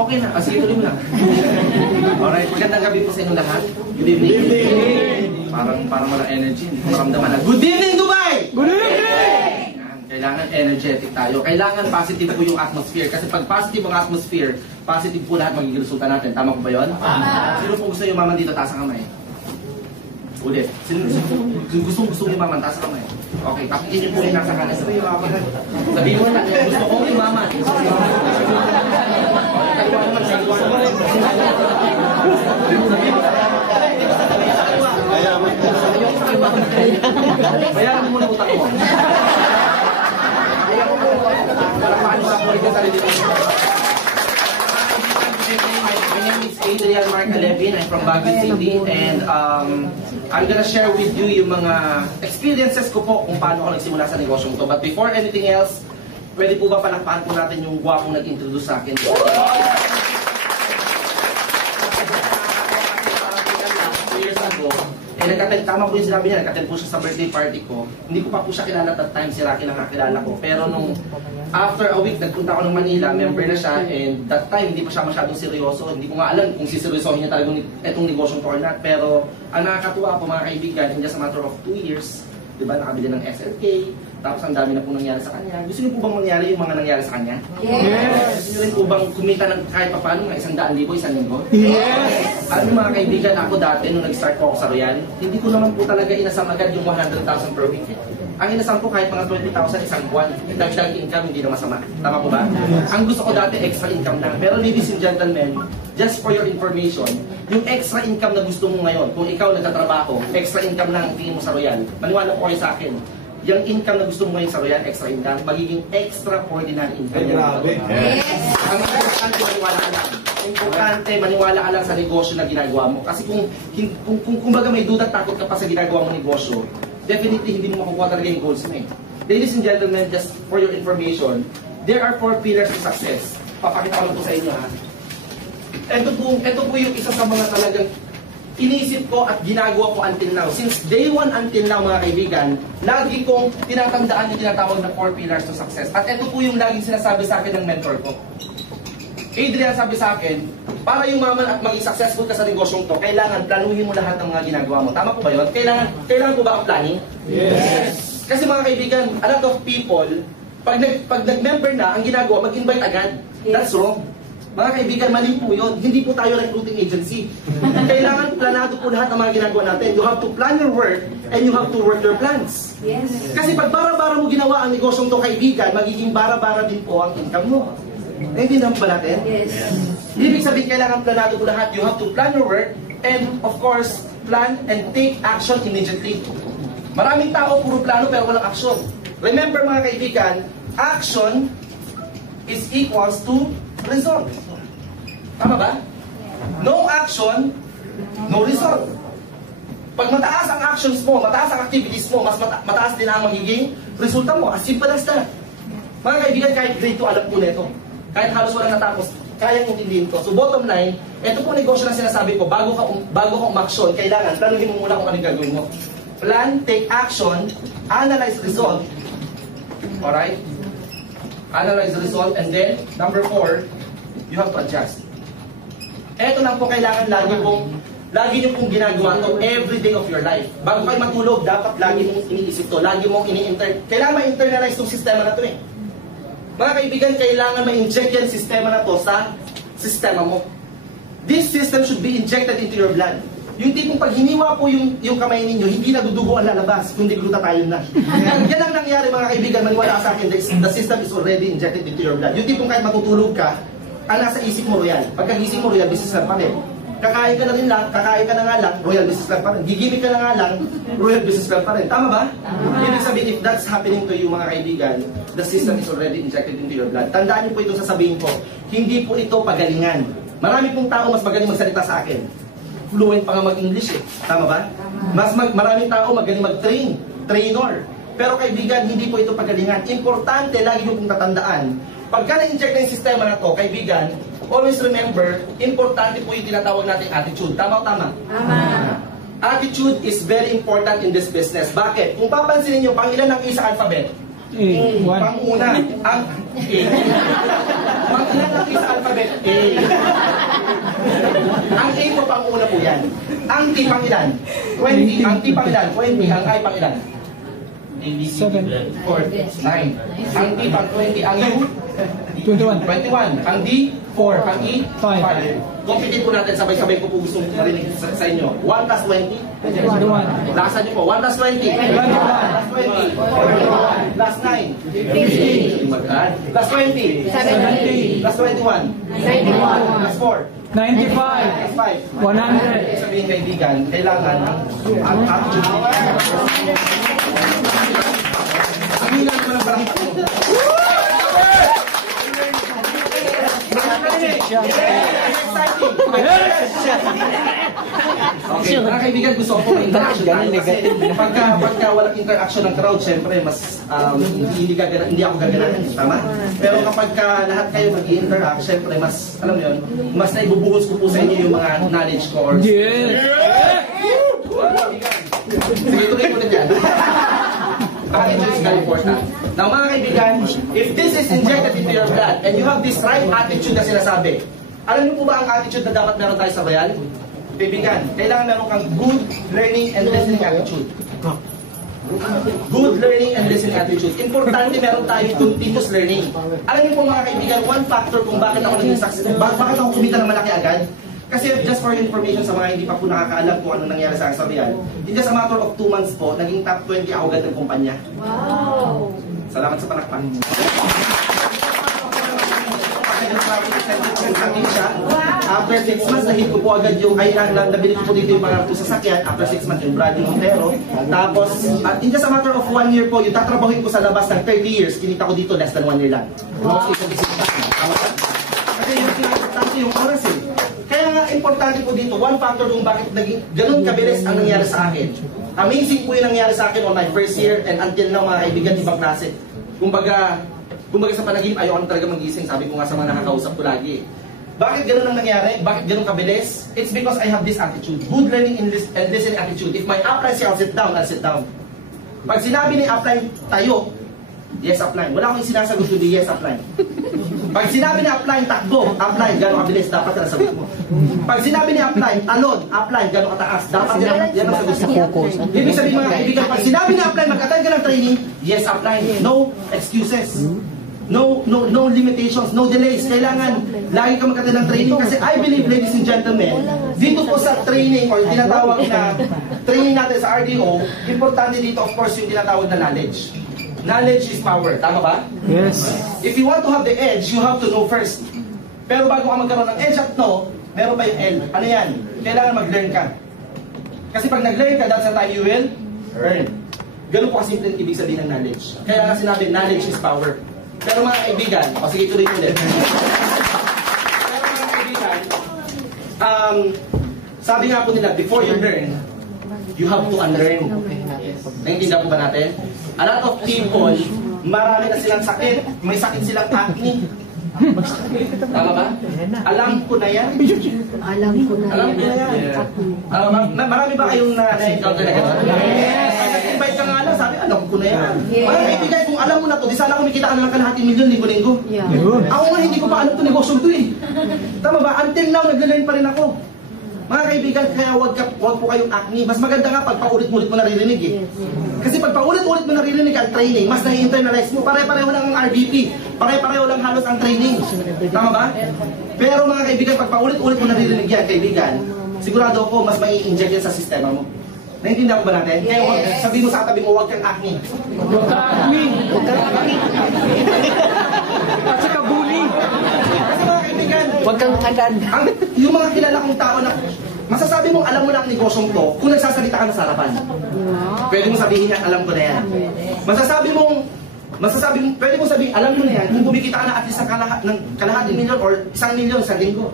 Okay na, kasi tuloy mo na. Alright, magandang gabi po sa inyo lahat. Good evening. Good evening. Parang walang energy, hindi ko maramdaman na. Good evening, Dubai! Good evening! Kailangan energetic tayo. Kailangan positive po yung atmosphere. Kasi pag positive ang atmosphere, positive po lahat magiging resulta natin. Tama po ba yun? Sino po gusto yung maman dito? Taas ang kamay. Ulit. Sino gusto yung maman? Taas ang kamay. Okay, pakikin niyo po yung nasa kanan. Sabihin mo na, gusto ko yung maman. Bayaran mo muna utang mo. My name is Adrian Mark Alevin. I'm from Baguio City, and I'm gonna share with you yung mga experiences ko po kung paano ako nagsimula sa negosyong to. But before anything else, pwede po ba palakpakan po natin yung gwapong nag-introduce sa akin? Tama po yung sinabi niya, nag-attend po siya sa birthday party ko. Hindi ko pa po siya kilala that time, si Rocky lang nakakilala ko. Pero nung after a week, nagpunta ako ng Manila, member na siya, and that time, hindi pa siya masyadong seryoso. Hindi ko nga alam kung siseryosohin niya talagang itong negosyong to or not. Pero ang nakakatuwa po mga kaibigan, in just a matter of 2 years, diba, nakabili ng SLK, tapos ang dami na po nangyari sa kanya. Gusto niyo po bang mangyari yung mga nangyari sa kanya? Yes! Gusto niyo rin po bang kumita ng kahit pa paano, mga 100,000, 1,000? Yes! Ano mga kaibigan, ako dati, nung nag-start po ako sa Royal, hindi ko naman po talaga inasam agad yung 100,000 per week. Ang inasam po kahit mga 20,000 isang buwan, dagdag income, hindi na masama. Tama po ba? Ang gusto ko dati, extra income lang. Pero ladies and gentlemen, just for your information, yung extra income na gusto mo ngayon, kung ikaw nagtatrabaho, extra income lang ang tingin mo sa Royal, maniwala po kayo sa akin, yung income na gusto mo ngayon sa Royal, extra income, magiging extraordinary income. Grabe. Yes. Ang importante, maniwala ka lang. Importante, maniwala ka lang sa negosyo na ginagawa mo. Kasi kung baga may duda, takot ka pa sa ginagawa mo negosyo, definitely hindi mo makukuha talaga yung goals mo eh. Ladies and gentlemen, just for your information, there are 4 pillars to success. Papakita ko lang po sa inyo ha. Ito po yung isa sa mga talagang inisip ko at ginagawa ko until now. Since day 1 until now mga kaibigan, lagi kong tinatandaan yung tinatawag na 4 pillars to success. At ito po yung laging sinasabi sa akin ng mentor ko. Adrian, sabi sa akin, para yumaman at maging successful ka sa negosyong to, kailangan planuhin mo lahat ng mga ginagawa mo. Tama po ba yun? Kailangan po ba ang planning? Yes! Kasi mga kaibigan, a lot of people, pag nag-member na, ang ginagawa, mag-invite agad. Yes. That's wrong. Mga kaibigan, mali po yun. Hindi po tayo recruiting agency. Kailangan planado po lahat ng mga ginagawa natin. You have to plan your work and you have to work your plans. Yes. Kasi pag bara-bara mo ginawa ang negosyong to, kaibigan, magiging bara-bara din po ang income mo. Hindi naman ba natin? Yes. Ibig sabihin, kailangan planado po lahat. You have to plan your work and, of course, plan and take action immediately. Maraming tao, puro plano pero walang action. Remember mga kaibigan, action is equals to result. Tama ba? No action, no result. Pag mataas ang actions mo, mataas ang activities mo, mas mataas din ang magiging resulta mo. As simple as that. Mga kaibigan, kahit grade 2, alam po nito. Kahit halos walang natapos, kayang intindihin ko. So bottom line, ito po negosyo na sinasabi ko, bago ka umaksyon, kailangan, planuhin mo muna kung anong gagawin mo. Plan, take action, analyze result. Alright? Analyze the result, and then, number 4, you have to adjust. Ito lang po kailangan lagi nyo pong ginagawa to every day of your life. Bago kayo matulog, dapat lagi mong iniisip to, lagi mong kailangan ma-internalize itong sistema na to eh. Mga kaibigan, kailangan ma-inject yan sistema na to sa sistema mo. This system should be injected into your blood. Yung tipong pag hiniwa po yung kamay ninyo, hindi na dudugo ang lalabas, kundi glutathione na. Yan ang nangyari mga kaibigan, maniwala sa akin, the system is already injected into your blood. Yung tipong kahit matutulog ka, ang nasa isip mo Royal. Pagkagising mo Royal, business lang pa rin. Kakain ka na rin lang, kakain ka na nga lang, Royal business lang pa rin. Gigimik ka na nga lang, Royal business lang pa rin. Tama ba? Ibig sabihin, if that's happening to you mga kaibigan, the system is already injected into your blood. Tandaan niyo po itong sasabihin ko, hindi po ito pagalingan. Marami pong tao mas magaling magsalita sa akin. Fluent pa nga mag-English eh. Tama ba? Maraming tao magaling trainer. Pero kaibigan, hindi po ito pagalingan. Importante, lagi niyo pong tatandaan. Pagka na-inject na yung sistema na to, kaibigan, always remember, importante po yung tinatawag nating attitude. Tama o tama? Tama. Attitude is very important in this business. Bakit? Kung papansinin nyo, pang ilan ang A sa alphabet? Pang-una, ang A. Mag-ilan kayo sa alphabet A. Ang A po pang una po yan. Ang T pang ilan? 20. Ang T pang ilan? 20. Ang I pang ilan? 7. 4, 9. Ang T pang 20. Ang U? 21. 21. Ang D? 4. Ang E? 5. 5. Completed po natin. Sabay-sabay ko po gusto marinig sa inyo. 1 plus 20? 21. Lakasan niyo po. 1 plus 20? 21. Plus 9? 50. Plus 20? 70. Plus 21? 91. Plus 4? 95. Plus 5? 100. Sabihin kaibigan, kailangan ang attitude. Ang hilang ko ng parang okay, mga kaibigan, gusto ko may interaction tayo kasi pagka walang interaction ng crowd, syempre mas hindi ako gaganahan, tama? Pero kapag lahat kayo mag-i-interact, syempre mas, alam mo yun, mas naibubuhos ko po sa inyo yung mga knowledge ko. Sige, tuloy mo na dyan. Attitude is very important. Now mga kaibigan, if this is injected into your blood and you have this right attitude na sinasabi, alam niyo po ba ang attitude na dapat meron tayo sa bayan? Kaibigan, kailangan meron kang good learning and listening attitude. Good learning and listening attitude. Importante meron tayo continuous learning. Alam niyo po mga kaibigan, one factor kung bakit ako naging successful, bakit ako kumita ng malaki agad? Kasi just for information sa mga hindi pa po nakakaalam kung ano nangyari sa akin sa Real, in just a matter of 2 months po, naging top 20 ako agad ng kumpanya. Wow! Salamat sa panakpan. After 6 months, nahit ko po agad yung, nabili ko po dito yung mga sasakyan. After 6 months, yung Bradley Montero. Tapos, in just a matter of 1 year po, yung tatrabahin ko sa labas ng 30 years, kinita ko dito less than 1 year lang. Wow! Kasi yung oras eh. Kaya nga, importante po dito, one factor kung bakit naging ganun kabilis ang nangyari sa akin. Amazing po yung nangyari sa akin on my first year and until now, mga kaibigan, ibang klase. Kumbaga sa panaginip, ayaw ko talaga magising. Sabi ko nga sa mga nakakausap ko lagi. Bakit ganun ang nangyari? Bakit ganun kabilis? It's because I have this attitude. Good learning and listening attitude. If my upline says I'll sit down, I'll sit down. Pag sinabi ni upline, tayo, yes upline. Wala akong sinasagot kundi yes upline. Pag sinabi ni upline, takbo, upline, gano'ng kabilis, dapat yan ang sagot mo. Pag sinabi ni upline, talon, upline, gano'ng kataas, dapat yan ang sagot mo. Ibig sabihin mga kaibigan, pag sinabi ni upline, mag-attend ka ng training, yes upline, no excuses. No limitations, no delays. Kailangan lagi ka mag-attend ng training kasi I believe, ladies and gentlemen, dito po sa training or tinatawag na training natin sa RDO, importante dito of course yung tinatawag na knowledge. Knowledge is power. Tama ba? Yes. If you want to have the edge, you have to know first. Pero bago ka magkaroon ng edge at know, meron pa yung L. Ano yan? Kailangan mag-learn ka. Kasi pag nag-learn ka, that's the time you will earn. Ganun po kasimple ibig sabihin ng knowledge. Kaya nga sinabi, knowledge is power. Pero mga kaibigan, sige tuloy ulit. Pero mga kaibigan, sabi nga po nila, before you learn, you have to unlearn. Naiintindihan po ba natin? A lot of people, marami na silang sakit. May sakit silang acne. Tama ba? Alam ko na yan. Alam ko na yan. Marami ba kayong na-encounter na gano'n? Nag-invite ka nga lang, sabi, alam ko na yan. Mga kaibigan, kung alam mo na to, di sana kumikita ka na lang kalahating milyon linggo-linggo. Ako nga, hindi ko pa alam to negosyo to eh. Tama ba? Until now, nag-learn pa rin ako. Mga kaibigan, kaya wag po kayong acne. Mas maganda nga pag paulit-ulit mo naririnig eh. Kasi pag paulit-ulit mo naririnig ang training, mas na-internalize mo. Pare-pareho lang ang RBP. Pare-pareho lang halos ang training. Tama ba? Pero mga kaibigan, pag paulit-ulit mo naririnig yan, kaibigan, sigurado ako mas mai-inject yan sa sistema mo. Naintindihan ko ba natin? Kaya sabi mo sa katabi mo, huwag kang acne. Huwag kang acne. At saka bully. Kasi mga kaibigan, Huwag kang agad. Yung mga kilala kong tao na masasabi mong alam mo na ang negosyong to kung nagsasalita ka na sa harapan. Pwede mo sabihin yan, alam ko na yan. Pwede mo sabihin, alam ko na yan, kung kumikita ka na at least ng kalahating milyon or 1 milyon sa linggo.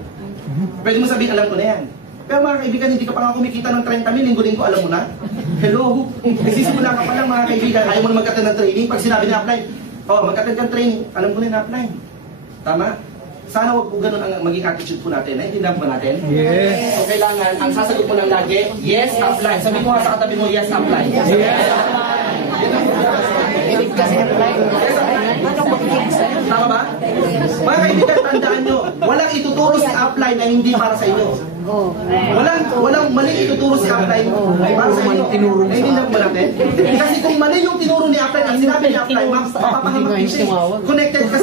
Pwede mo sabihin, alam ko na yan. Pero mga kaibigan, hindi ka pa nga kumikita ng 30 mil, linggo-linggo, alam mo na? Hello? Nagsisimula ka pa lang mga kaibigan, ayaw mo na mag-attend ng training. Pag sinabi na apply, mag-attend kang training, alam ko na yung apply. Tama? Sana wag po ganun ang maging attitude po natin. Naintindihan po natin? Yes. So kailangan, ang sasagot mo lang lagi, yes, apply. Sabi mo nga sa katabi mo, yes, apply. Yes. Ibig kasi apply. Anong mag-fix? Tama ba? Mga kaibigan, tandaan nyo, walang ituturo si upline na hindi para sa inyo. Walang mali ituturo si upline para sa inyo. Naiintindihan mo natin? Kasi kung mali yung tinuro ni upline, ang sinabi ni upline, mapapahamak siya. Connected ka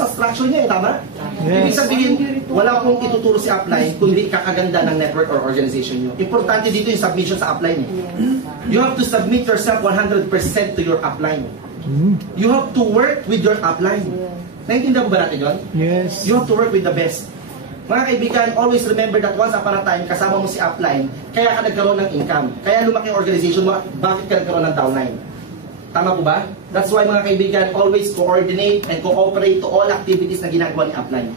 sa structure niya, tama? Ibig sabihin, wala pong ituturo si upline kundi kakaganda ng network or organization nyo. Importante dito yung submission sa upline. You have to submit yourself 100% to your upline. You have to work with your upline. Naiintindihan mo ba natin yun? Yes. You have to work with the best. Mga kaibigan, always remember that once upon a time, kasama mo si upline, kaya ka nagkaroon ng income. Kaya lumaki ang organization mo, bakit ka nagkaroon ng downline? Tama po ba? That's why mga kaibigan, always coordinate and cooperate to all activities na ginagawa ni upline.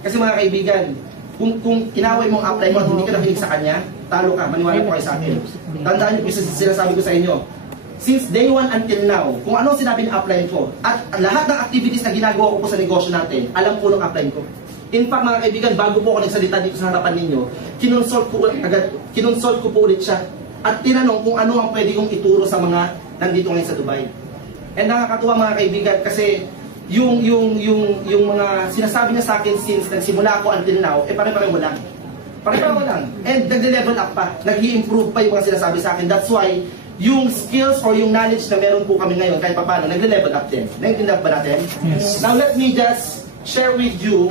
Kasi mga kaibigan, kung inaway mo ang upline mo at hindi ka nakinig sa kanya, talo ka, maniwala po kayo sa akin. Tandaan niyo yung sinasabi ko sa inyo. Since day 1 until now, kung ano sinabi ng upline ko, at lahat ng activities na ginagawa ko po sa negosyo natin, alam po ng upline ko. In fact, mga kaibigan, bago po ako nagsalita dito sa harapan ninyo, kinonsult ko po ulit siya at tinanong kung ano ang pwede kong ituro sa mga nandito ngayon sa Dubai. And nakakatuwa mga kaibigan kasi yung mga sinasabi niya sa akin since nagsimula ako until now, pare-pareho lang. Pare-pareho lang. And nag-level up pa. Nag-i-improve pa yung mga sinasabi sa akin. That's why yung skills or yung knowledge na meron po kami ngayon kahit pa paano, nag-level up din. Naintindihan ba natin? Yes. Now let me just share with you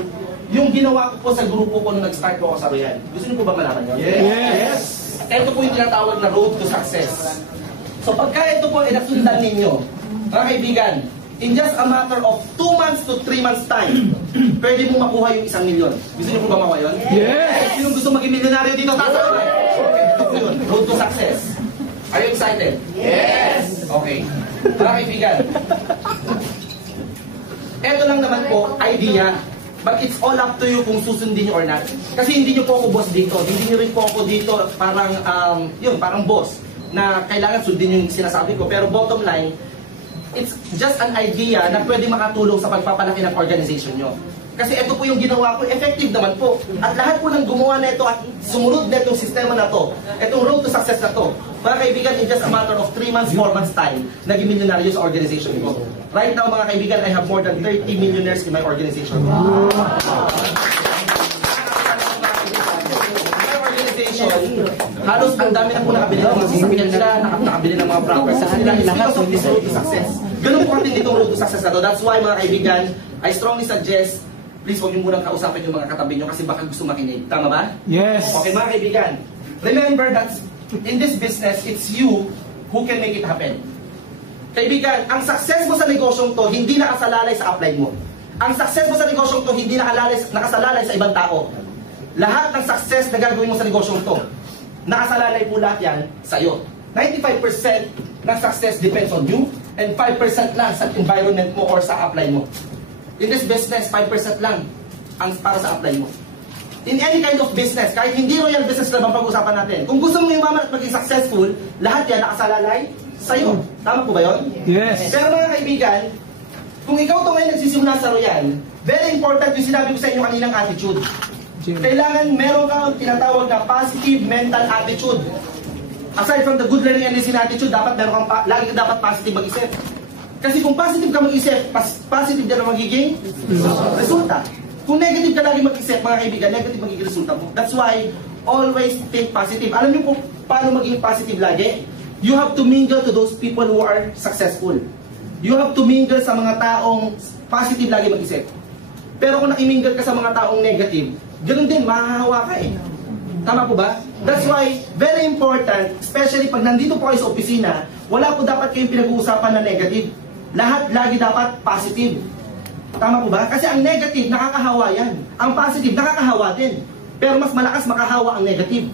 yung ginawa ko po sa grupo ko nung nag-start po ako sa Royal. Gusto niyo po ba malaman yun? Yes. Ito po yung tinatawag na road to success. So pagka ito po ay nasundan ninyo, mga kaibigan, in just a matter of 2 months to 3 months time, pwede mong makuha yung 1 milyon. Gusto niyo po ba makuha yun? Yes. Sino gusto maging milyonaryo dito? Taas ako. Ito po yun, road to success. Are you excited? Yes! Okay. Mga kaibigan, ito lang naman po, idea. But it's all up to you kung susundin nyo or not. Kasi hindi nyo po ako boss dito. Hindi nyo rin po ako dito parang, parang boss na kailangan sundin yung sinasabi ko. Pero bottom line, it's just an idea na pwede makatulong sa pagpapalaki ng organization nyo. Kasi ito po yung ginawa ko, effective naman po. At lahat po ng gumawa na ito at sumunod na itong sistema na to, itong road to success na to, mga kaibigan, in just a matter of 3 months, 4 months time, naging milyonaryo sa organization ko. Right now, mga kaibigan, I have more than 30 millionaires in my organization. My organization, halos ang dami na po nakabili ng mga sasakyan nila, nakabili ng mga properties nila. It's because of this road to success. Ganun po natin itong road to success na to. That's why, mga kaibigan, I strongly suggest, please huwag niyo munang kausapin yung mga katabi niyo kasi baka gusto makinig. Tama ba? Yes. Okay, mga kaibigan, remember that in this business, it's you who can make it happen. Kaibigan, ang success mo sa negosyong to, hindi nakasalalay sa upline mo. Ang success mo sa negosyong to, hindi nakasalalay sa ibang tao. Lahat ng success na gagawin mo sa negosyong to, nakasalalay po lahat yan sa'yo. 95% ng success depends on you, and 5% lang sa environment mo or sa upline mo. In this business, 5% lang ang para sa upline mo. In any kind of business, kahit hindi royal business lang ang pag-usapan natin, kung gusto mo yumaman at maging successful, lahat yan nakasalalay sa'yo. Tama po ba yun? Yes. Pero mga kaibigan, kung ikaw ito ngayon nagsisimula sa royal, very important yung sinabi ko sa inyo kaninang attitude. Kailangan meron kang tinatawag na positive mental attitude. Aside from the good learning and listening attitude, dapat meron kang lagi ka dapat positive mag-isip. Kasi kung positive ka mag-isip, positive din ang magiging resulta. Kung negative ka lagi mag-isip, mga kaibigan, negative magiging resulta mo. That's why, always think positive. Alam niyo po, paano maging positive lagi? You have to mingle to those people who are successful. You have to mingle sa mga taong positive lagi mag-isip. Pero kung nakimingle ka sa mga taong negative, ganun din, mahahawa ka eh. Tama po ba? That's why, very important, especially pag nandito po kayo sa opisina, wala po dapat kayong pinag-uusapan na negative. Lahat lagi dapat positive. Tama po ba? Kasi ang negative, nakakahawa yan. Ang positive, nakakahawa din. Pero mas malakas makahawa ang negative.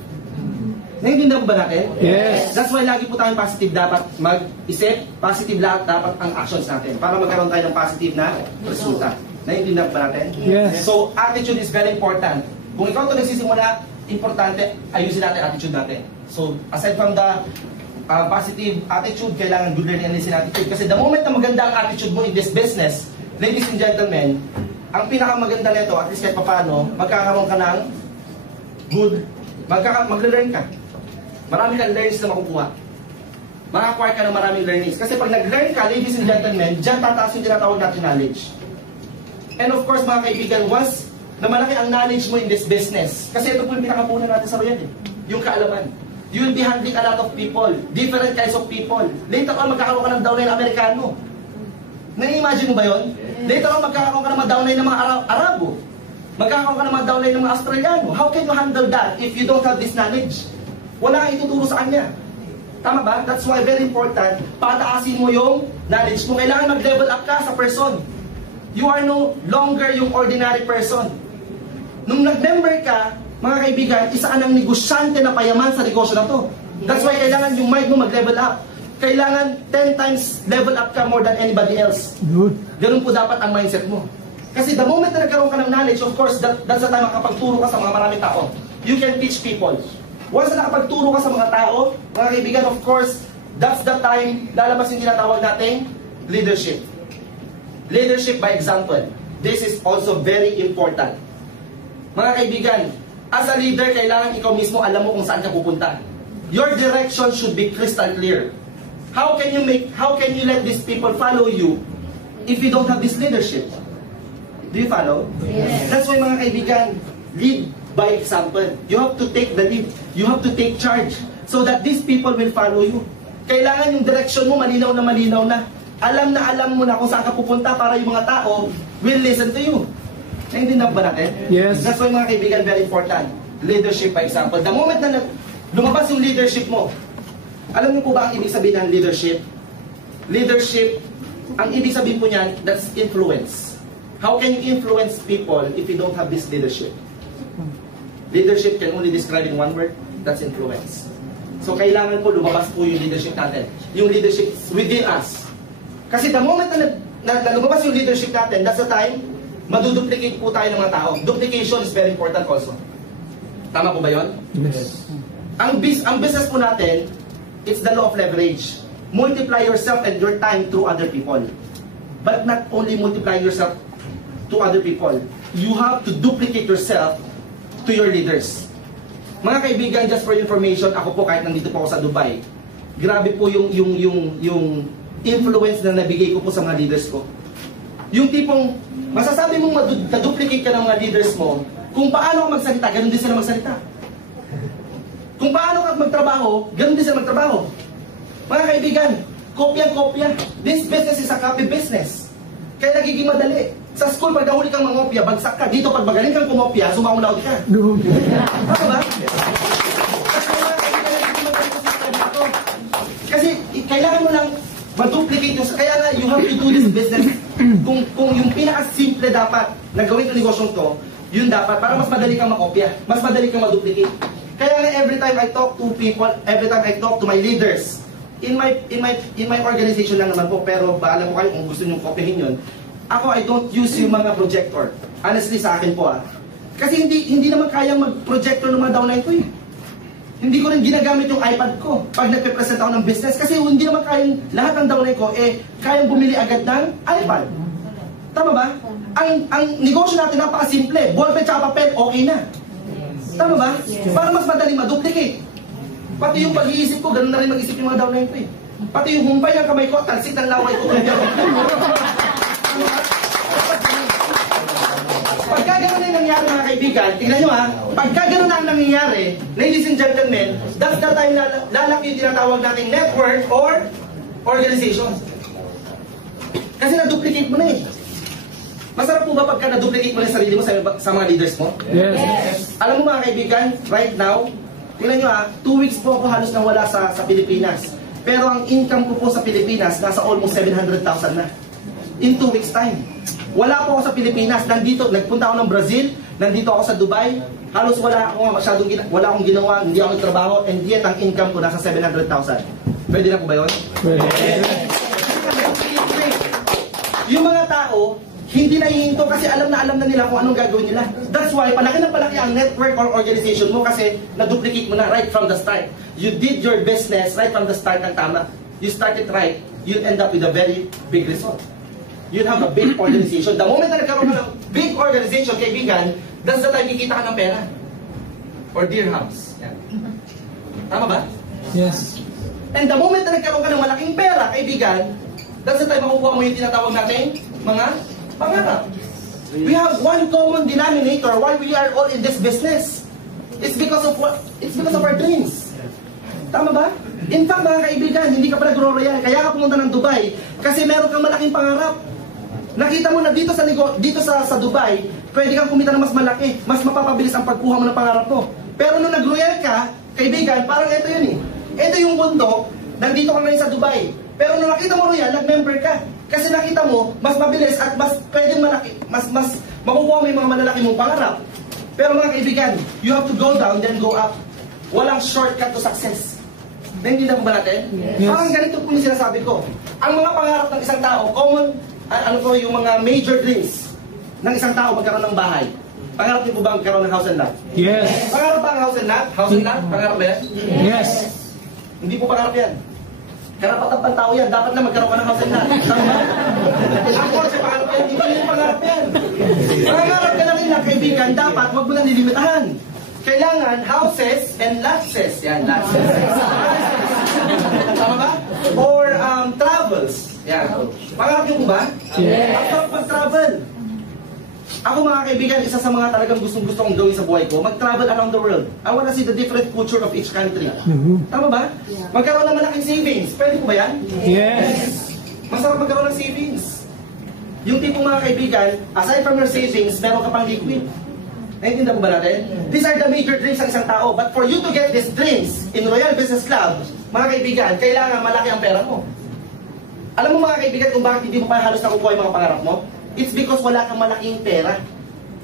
Naiintindihan po ba natin? Yes. That's why lagi po tayong positive dapat mag-isip, positive lahat dapat ang actions natin para magkaroon tayo ng positive na resulta. Naiintindihan po ba natin? Yes. So, attitude is very important. Kung ikaw ito nagsisimula, importante, ayusin natin attitude natin. So, aside from the positive attitude, kailangan good learning and listening attitude. Kasi the moment na maganda ang attitude mo in this business, ladies and gentlemen, ang pinakamaganda nito, at least kahit paano, magkakaroon ka ng good, magle-learn ka. Marami kang learns na makukuha. Maka-acquire ka ng maraming learnings. Kasi pag nag-learn ka, ladies and gentlemen, dyan tataas yung tinatawag natin knowledge. And of course, mga kaibigan, once na malaki ang knowledge mo in this business, kasi ito po yung pinakapunan natin sa Royal, yung kaalaman. You will be handling a lot of people, different kinds of people. Later on, magkakaroon ka ng downline na Amerikano. Na-imagine mo ba yun? Later on, magkakaroon ka ng mga downline ng mga Arabo. Magkakaroon ka ng mga downline ng mga Australiano. How can you handle that if you don't have this knowledge? Wala kang ituturo sa kanya. Tama ba? That's why very important, pataasin mo yung knowledge mo. Kailangan mag-level up ka sa person. You are no longer yung ordinary person. Nung nag-member ka, mga kaibigan, isa ka ng negosyante na payaman sa negosyo na to. That's why kailangan yung mind mo mag-level up. Kailangan 10 times level up ka more than anybody else. Good. Ganun po dapat ang mindset mo. Kasi the moment na nagkaroon ka ng knowledge, of course, that's the time makapagturo ka sa mga maraming tao. You can teach people. Once na nakapagturo ka sa mga tao, mga kaibigan, of course, that's the time lalabas yung tinatawag nating leadership. Leadership by example. This is also very important. Mga kaibigan, as a leader, kailangan ikaw mismo alam mo kung saan ka pupunta. Your direction should be crystal clear. How can you let these people follow you if you don't have this leadership? Do you follow? Yes. That's why, mga kaibigan, lead by example. You have to take the lead. You have to take charge so that these people will follow you. Kailangan yung direction mo malinaw na. Alam mo na kung saan ka pupunta para yung mga tao will listen to you. Naintindihan ba natin? Yes. That's why, mga kaibigan, very important. Leadership by example. The moment na lumabas yung leadership mo, alam niyo po ba ang ibig sabihin ng leadership? Leadership, ang ibig sabihin po niyan, that's influence. How can you influence people if you don't have this leadership? Leadership can only describe in one word, that's influence. So kailangan po lumabas po yung leadership natin. Yung leadership within us. Kasi the moment na lumabas yung leadership natin, that's the time, maduduplicate po tayo ng mga tao. Duplication is very important also. Tama po ba yun? Yes. Ang business po natin, it's the law of leverage. Multiply yourself and your time through other people. But not only multiply yourself to other people. You have to duplicate yourself to your leaders. Mga kaibigan, just for information, ako po kahit nandito po ako sa Dubai, grabe po yung influence na nabigay ko po sa mga leaders ko. Yung tipong, masasabi mong maduplicate ka ng mga leaders mo, kung paano ka magsalita, ganun din sila magsalita. Kung paano ka magtrabaho, ganun din sila magtrabaho. Mga kaibigan, kopya-kopya. This business is a copy business. Kaya nagiging madali. Sa school, pag nahuli kang mangopya, bagsak ka. Dito, pag magaling kang kumopya, sumaulaw ka. Good. Ano ba? Kasi kailangan mo lang ma-duplicate yung... Kaya nga, you have to do this business. Kung yung pinaka-simple dapat na gawin ng negosyong to, yun dapat, para mas madali kang makopya. Mas madali kang ma-duplicate. Kaya nga, every time I talk to people, every time I talk to my leaders, in my organization lang naman po, pero baalam ko kayo kung gusto nyo kopyahin yun, ako, I don't use yung mga projector. Honestly, sa akin po Kasi hindi naman kayang mag-projector ng mga downline ko eh. Hindi ko rin ginagamit yung iPad ko pag nagpe-present ako ng business. Kasi hindi naman kayang, lahat ng downline ko, kayang bumili agad ng iPad. Tama ba? Ang negosyo natin napaka-simple. Ballpen tsaka papel, okay na. Tama ba? Para mas madaling ma-duplicate. Pati yung pag-iisip ko, ganun na rin mag-isip yung mga downline ko eh. Pati yung humpay ng kamay ko, talsik ng laway ko. Pagka gano'n na yung nangyari, mga kaibigan, tignan nyo pagka gano'n na ang nangyayari, ladies and gentlemen, that's the time lalaki yung tinatawag nating network or organization. Kasi na-duplicate mo na eh. Masarap po ba pagka na-duplicate mo na yung sarili mo sa mga leaders mo? Yes. Alam mo, mga kaibigan, right now, tignan nyo 2 weeks po ako halos nang wala sa Pilipinas. Pero ang income ko po sa Pilipinas, nasa almost 700,000 na. In 2 weeks time. Wala po ako sa Pilipinas. Nandito, nagpunta ako ng Brazil, nandito ako sa Dubai. Halos wala akong ginawa, hindi ako nagtrabaho, and yet ang income ko nasa 700,000. Pwede na po ba yun? Yung mga tao, hindi nahihinto kasi alam na nila kung anong gagawin nila. That's why, palaki na palaki ang network or organization mo kasi na-duplicate mo na right from the start. You did your business right from the start ng tama. You started right, you'll end up with a very big result. You'll have a big organization. The moment na nagkaroon ka ng big organization, kaibigan, that's the time kikita ka ng pera. Or dirhams. Yan. Tama ba? Yes. And the moment na nagkaroon ka ng malaking pera, kaibigan, that's the time makukuha mo yung tinatawag natin, mga pangarap. We have one common denominator why we are all in this business. It's because of what? It's because of our dreams. Tama ba? In fact, mga kaibigan, hindi ka pa nag-royal, kaya ka pumunta ng Dubai kasi meron kang malaking pangarap. Nakita mo na dito sa Dubai, pwede kang kumita ng mas malaki, mas mapapabilis ang pagkuha mo ng pangarap mo. Pero nung nag-royal ka, kaibigan, parang ito yun eh. Ito yung bundok, nandito ka ngayon sa Dubai. Pero nung nakita mo royal, nag-member ka. Kasi nakita mo, mas mabilis at mas pwedeng malaki, mas makukuha mo yung mga malalaki mong pangarap. Pero mga kaibigan, you have to go down, then go up. Walang shortcut to success. Naintindihan mo ba natin? Yes. Parang ganito po yung sinasabi ko. Ang mga pangarap ng isang tao, common, yung mga major dreams ng isang tao magkaroon ng bahay. Pangarap niyo po ba magkaroon ng house and lot? Yes. Pangarap ba ang house and lot? House and lot? Pangarap ba yan? Yes. Hindi po pangarap yan. Karapatan pang tao yan. Dapat na magkaroon ka ng house and lot. Tama? Ang course, pangarap yan. Hindi yung pangarap yan. Pangarap ka na rin na kaibigan, dapat wag mo nang lilimitahan. Kailangan houses and lotses. Yan, lotses. Tama ba? Or travels. Yan. Pangarap niyo po ba? Yes. Ang sarap mag-travel. Ako mga kaibigan, isa sa mga talagang gustong-gusto kong gawin sa buhay ko, mag-travel around the world. I wanna see the different culture of each country. Tama ba? Magkaroon ng malaking savings. Pwede po ba yan? Yes. Masarap magkaroon ng savings. Yung tipong mga kaibigan, aside from your savings, meron ka pang liquid. Naintindihan mo ba natin? These are the major dreams ng isang tao. But for you to get these dreams in Royal Business Club, mga kaibigan, kailangan malaki ang pera mo. Alam mo mga kaibigan kung bakit hindi mo pa halos nakukuha yung mga pangarap mo? It's because wala kang malaking pera.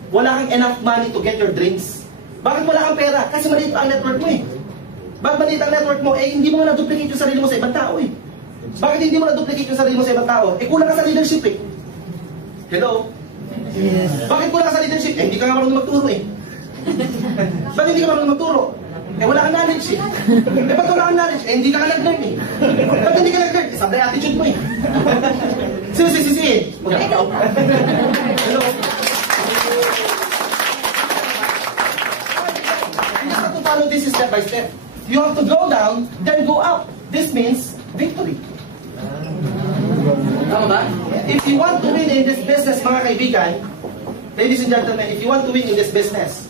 Wala kang enough money to get your dreams. Bakit wala kang pera? Kasi maliit ang network mo eh. Bakit maliit ang network mo? Eh hindi mo nga na-duplicate yung sarili mo sa ibang tao eh. Bakit hindi mo na-duplicate yung sarili mo sa ibang tao? Eh kulang ka sa leadership eh. Hello? Yes. Bakit kulang ka sa leadership? Eh hindi ka nga marunong magturo eh. Bakit hindi ka marunong magturo? Eh wala kang knowledge eh. Eh ba't wala kang knowledge? Eh hindi ka nag-learn eh. Ba't hindi ka nag-learn? Eh sabi attitude mo eh. Sino sisisihin? Ikaw. Hello? You have to follow this step by step. You have to go down, then go up. This means victory. Tama ba? If you want to win in this business, mga kaibigan, ladies and gentlemen, if you want to win in this business,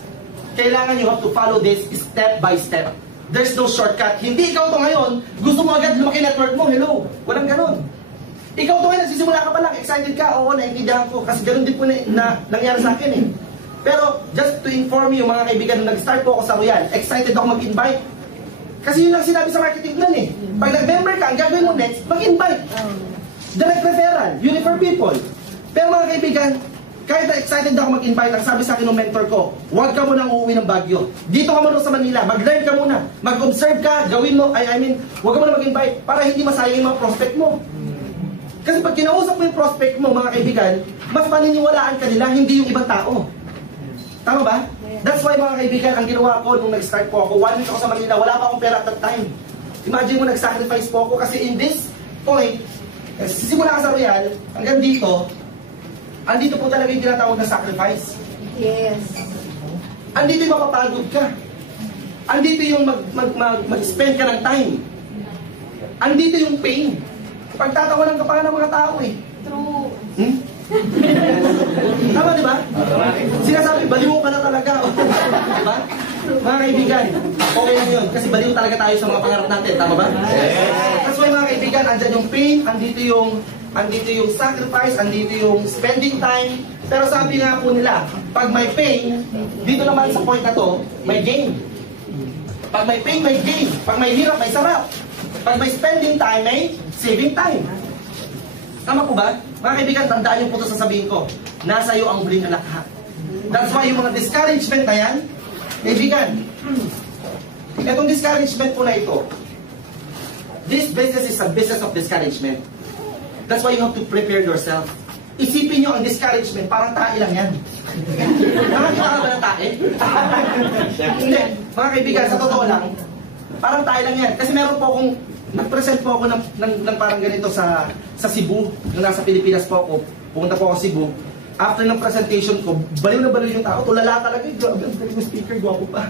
kailangan you have to follow this step by step. There's no shortcut. Hindi ikaw to ngayon, gusto mo agad lumaki network mo. Hello? Walang ganon. Ikaw to ngayon, nagsisimula ka pa lang, excited ka, oo, naiintindihan ko. Kasi ganon din po na nangyari sa akin eh. Pero, just to inform you, mga kaibigan, nung nag-start po ako sa Royal, excited ako mag-invite. Kasi yun lang sinabi sa marketing plan eh. Pag nag-member ka, ang gagawin mo next, mag-invite. Direct referral, you refer people. Pero mga kaibigan, kahit na excited ako mag-invite, ang sabi sa akin ng mentor ko, huwag ka munang uuwi ng Baguio. Dito ka muna sa Manila, mag-learn ka muna. Mag-observe ka, gawin mo, huwag ka muna mag-invite para hindi masayang yung mga prospect mo. Kasi pag kinausap mo yung prospect mo, mga kaibigan, mas paniniwalaan ka nila, hindi yung ibang tao. Tama ba? That's why mga kaibigan, ang ginawa ko nung nag-start po ako, 1 week ako sa Manila, wala pa akong pera at that time. Imagine mo, nag-sacrifice po ako kasi in this point, simula ka sa Royal, hanggang dito, andito po talaga yung tinatawag na sacrifice. Yes. Andito yung mapapagod ka. Andito yung mag-spend ka ng time. Andito yung pain. Pagtatawanan ka pa ng mga tao eh. True. Tama, di ba? Sinasabi, baliw ka na talaga. Di ba? Mga kaibigan, okay lang yun. Kasi baliw talaga tayo sa mga pangarap natin. Tama ba? That's why mga kaibigan, andyan yung pain, andito yung sacrifice, andito yung spending time. Pero sabi nga po nila, pag may pain, dito naman sa point na to, may gain. Pag may pain, may gain. Pag may hirap, may sarap. Pag may spending time, may saving time. Tama po ba? Mga kaibigan, tandaan yung po ito sasabihin ko. Nasa iyo ang huling na lahat. That's why yung mga discouragement na yan, kaibigan, itong discouragement po na ito, this business is a business of discouragement. That's why you have to prepare yourself. Isipin nyo ang discouragement, parang tae lang yan. Nakakita ka ba ng tae? Hindi. Mga kaibigan, sa totoo lang, parang tae lang yan. Kasi meron po akong, nag-present po ako ng parang ganito sa Cebu. Nung nasa Pilipinas po ako, pumunta po ako sa Cebu. After ng presentation ko, baliw na baliw yung tao. Tulala talaga. Grabe, ang galing mo speaker, gwapo pa.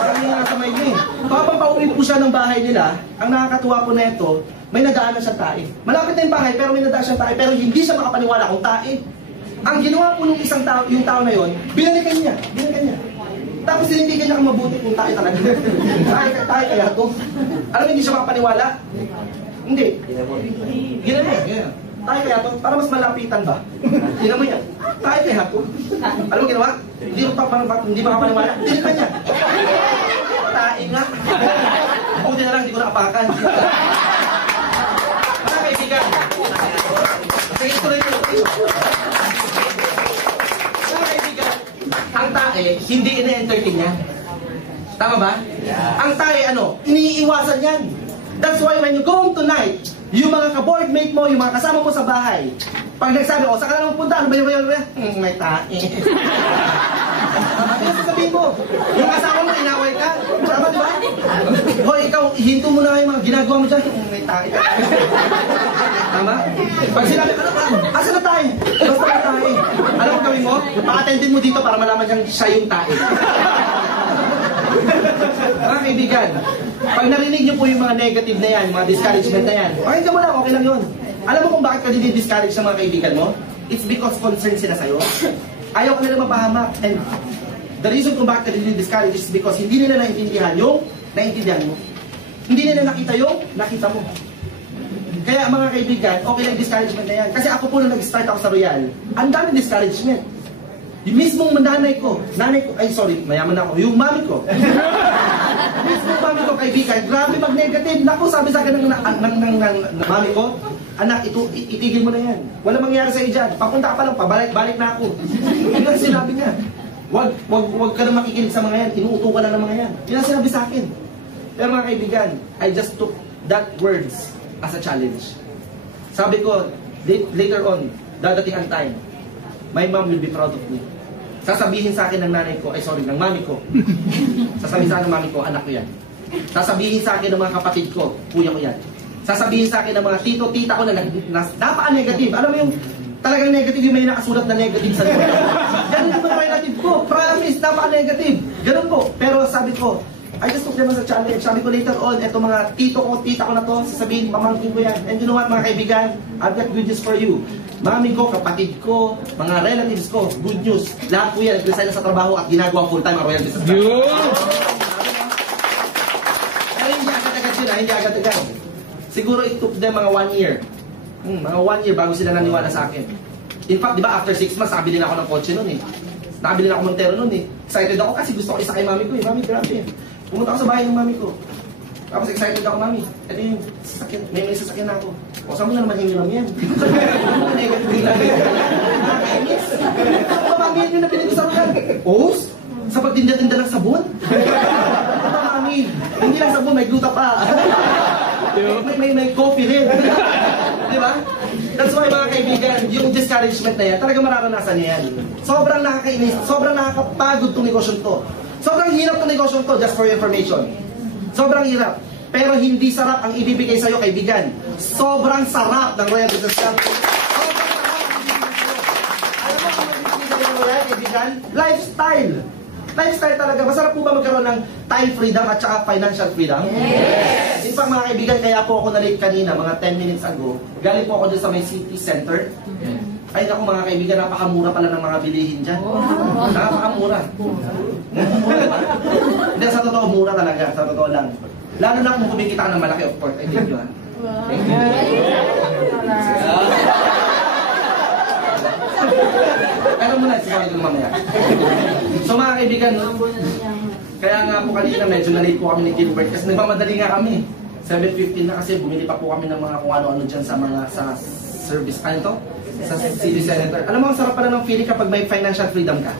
Parang yung nasa may eh. Kapag pauwi po siya ng bahay nila, ang nakakatuwa po na ito, may nadaan na siyang tae. Malapit na yung bahay, pero may nadaan siyang tae, pero hindi siya makapaniwala kung tae. Ang ginawa po nung isang tao, yung tao na yon, binalikan niya. Tapos sinindigan niya kung mabuti kung tae talaga. tae kaya to. Alam mo, hindi siya makapaniwala? Hindi. Ginawa niya. Tayo kaya to, para mas malapitan ba? Tingnan mo yan. Tayo kaya to. Alam mo ginawa? Hindi makapaniwala. Tinipan niya. Tayo nga. Buti na lang, hindi ko nakapakan. Mga kaibigan. Sige, tuloy. Mga kaibigan, ang tae, hindi ina-entertain niya. Tama ba? Ang tae, iniiwasan yan. That's why when you go home tonight, yung mga ka-board mate mo, yung mga kasama mo sa bahay, pag nagsabi, saan ka na magpunta? Ano ba yun? May tae. Ano sasabihin mo? Yung kasama mo, inaway ka. Tama, di ba? Hoy, ikaw, hinto mo na yung mga ginagawa mo dyan. May tae. Tama? Pag sinabi, asa na tayo? Basta na tayo. Alam mo gawin mo? Pa-attendin mo dito para malaman niyang siya yung tae. Mga kaibigan, pag narinig niyo po yung mga negative na yan, mga discouragement na yan, pakinggan mo lang, okay lang yun. Alam mo kung bakit ka dinidiscourage sa mga kaibigan mo? It's because concerned sila sa'yo. Ayaw ka nila mapahamak. And the reason kung bakit ka dinidiscourage is because hindi nila naintindihan yung naintindihan mo. Hindi nila nakita yung nakita mo. Kaya mga kaibigan, okay lang discouragement na yan. Kasi ako po nung nag-start ako sa Royal, ang daming discouragement. Yung mismong nanay ko, mayaman ako, yung mami ko. Mismong mami ko, kaibigan, grabe mag-negative. Naku, sabi sa akin ng mami ko, anak, itigil mo na yan. Wala mangyayari sa'yo dyan. Papunta ka pa lang, pabalik na ako. Yun ang sinabi niya. Wag ka na makikinig sa mga yan. Inuuto ka lang ng mga yan. Yun ang sinabi sa akin. Pero mga kaibigan, I just took that words as a challenge. Sabi ko, later on, dadating ang time, my mom will be proud of me. Sasabihin sa akin ng nanay ko, ng mami ko. Sasabihin sa akin ng mami ko, anak ko yan. Sasabihin sa akin ng mga kapatid ko, kuya ko yan. Sasabihin sa akin ng mga tito-tita ko na napaka-negative. Alam mo yung talagang negative, yung may nakasulat na negative sa nila. Ganun yung mga relative ko. Promise, napaka-negative. Ganun po. Pero sabi ko, I just took them as a challenge. Sabi ko later on, eto mga tito ko, tita ko na to, sasabihin, pamangkin ko yan. And you know what, mga kaibigan? I've got good news for you. Mami ko, kapatid ko, mga relatives ko, good news. Lahat po yan, nag-resign na sa trabaho at ginagawa full-time ang Royal Business Club. Pero hindi agad-agad sila, hindi agad-agad. Siguro it took them mga 1 year. Mga 1 year bago sila naniwala sa akin. In fact, di ba, after 6 months, nakabili na ako ng kotse nun eh. Nakabili na ako Montero nun eh. Excited ako kasi gusto ko isa kay mami ko eh. Mami, grabe. Pumunta ako sa bahay ng mami ko. Tapos excited ako, mami. Ito yung sasakyan, may sasakyan na ako. O, saan mo na naman hingiram yan? Nakakainis. Mami, yan yung napinag-usapan yan. O, sa pagtinda-tinda ng sabon? Mami, hindi lang sabon, may gluta pa. May coffee rin. Di ba? That's why mga kaibigan, yung discouragement na yan, talaga mararanasan niya yan. Sobrang nakakainis, sobrang nakakapagod itong negosyo to. Sobrang hirap itong negosyo to, just for your information. Sobrang hirap. Pero hindi sarap ang ibibigay sa'yo, kaibigan. Sobrang sarap ng Royal Business Club. Sobrang sarap ang ibibigay sa'yo. Alam mo kung ibibigay ng Royal, kaibigan? Lifestyle. Lifestyle talaga. Masarap po ba magkaroon ng time freedom at saka financial freedom? Yes! In fact, mga kaibigan, kaya po ako na-late kanina, mga 10 minutes ago. Galing po ako dun sa may city center. Ay naku mga kaibigan, napakamura pala ng mga bilihin dyan. Napakamura. Hindi, sa totoo, mura talaga. Sa totoo lang. Lalo na kung kumikita ka ng malaki, of course. I thank you, ha? Thank you. Pero muna, siguro ko mamaya. So mga kaibigan, kaya nga po kanina medyo na-late po kami ni Gilbert kasi nagmamadali nga kami. 7:15 na kasi bumili pa po kami ng mga kung ano-ano dyan sa mga service, ano to? Sa city center. Alam mo, ang sarap pala ng feeling kapag may financial freedom ka.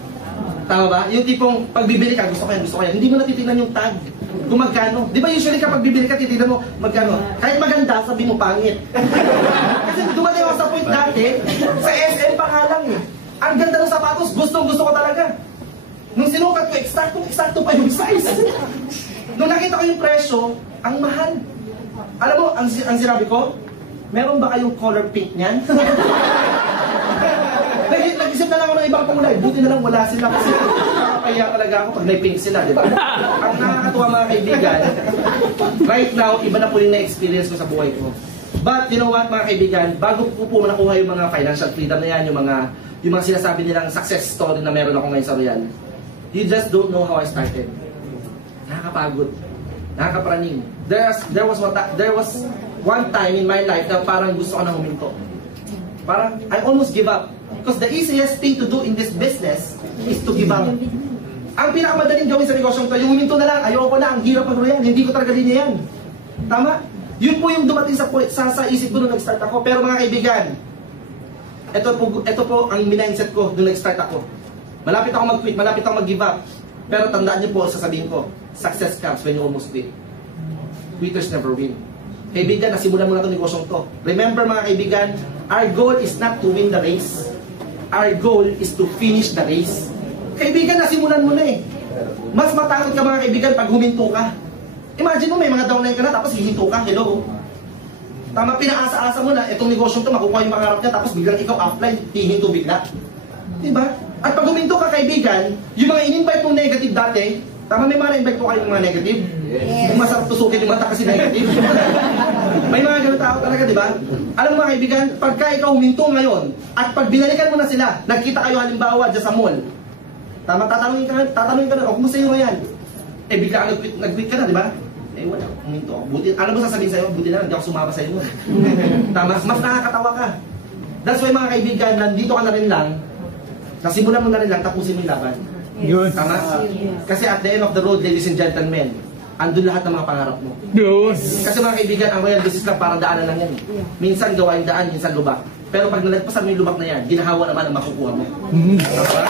Tama ba? Yung tipong pagbibili ka, gusto ko yan. Hindi mo natitignan yung tag. Kung magkano. Di ba usually kapag bibili ka, titignan mo magkano. Kahit maganda, sabi mo pangit. Kasi dumating ako sa point dati, sa SM pa nga lang eh. Ang ganda ng sapatos, gustong-gusto ko talaga. Nung sinukat ko, eksakto pa yung size. Nung nakita ko yung presyo, ang mahal. Alam mo, ang sinabi ko, meron ba kayong color pink niyan? Nag-isip na lang ako ng ibang kulay. Buti na lang wala sila kasi Nakakaya talaga ako pag may pink sila, di ba? Ang nakakatuwa mga kaibigan, right now, iba na po yung na-experience ko sa buhay ko. But, you know what mga kaibigan, bago ko po nakuha yung mga financial freedom na yan, yung mga sinasabi nilang success story na meron ako ngayon sa Royal, you just don't know how I started. Nakakapagod. Nakakapraning. There was one time in my life na parang gusto ko na huminto. Parang, I almost give up. Because the easiest thing to do in this business is to give up. Ang pinakamadaling gawin sa negosyong ito, yung huminto na lang, ayoko na, ang hirap ng Royal, hindi ko talaga linya yan. Tama? Yun po yung dumating sa isip ko nung nag-start ako. Pero mga kaibigan, ito po ang mindset ko nung nag-start ako. Malapit ako mag-quit, malapit ako mag-give up. Pero tandaan niyo po, sasabihin ko, success comes when you almost quit. Quitters never win. Kaibigan, nasimulan mo na itong negosyong to. Remember mga kaibigan, our goal is not to win the race. Our goal is to finish the race. Kaibigan, nasimulan mo na eh. Mas matakot ka mga kaibigan pag huminto ka. Imagine mo, may mga downline ka na, tapos hihinto ka, hello. Tama, pinaasa-asa mo na, itong negosyong to, makukuha yung pangarap niya, tapos biglang ikaw offline, hihinto bigla. Diba? At pag huminto ka kaibigan, yung mga in-invite mong negative dati, tama, may mga na-invite po kayo ng mga negative? Yes. Yung masarap tusukin yung mata kasi negative. May mga ganun tao talaga, di ba? Alam mo mga kaibigan, pagka ikaw huminto ngayon, at pag binalikan mo na sila, nagkita kayo halimbawa dyan sa mall, tama, tatanungin ka na, o kumusta yung yan? Eh, bigla nag-quit ka na, di ba? Eh, wala, huminto ako. Buti, alam mo sasabihin sa'yo, buti na, hindi ako sumama sa'yo. Tama, mas nakakatawa ka. That's why mga kaibigan, nandito ka na rin lang, nasimulan mo na rin lang, tapusin mo yung laban. Yun. Tama? Kasi at the end of the road, ladies and gentlemen, andun lahat ng mga pangarap mo. Yun. Kasi mga kaibigan, ang Royal business lang parang daanan lang yan. Minsan gawa yung daan, minsan lubak. Pero pag nalagpasan mo yung lubak na yan, ginahawa naman ang makukuha mo. Tama?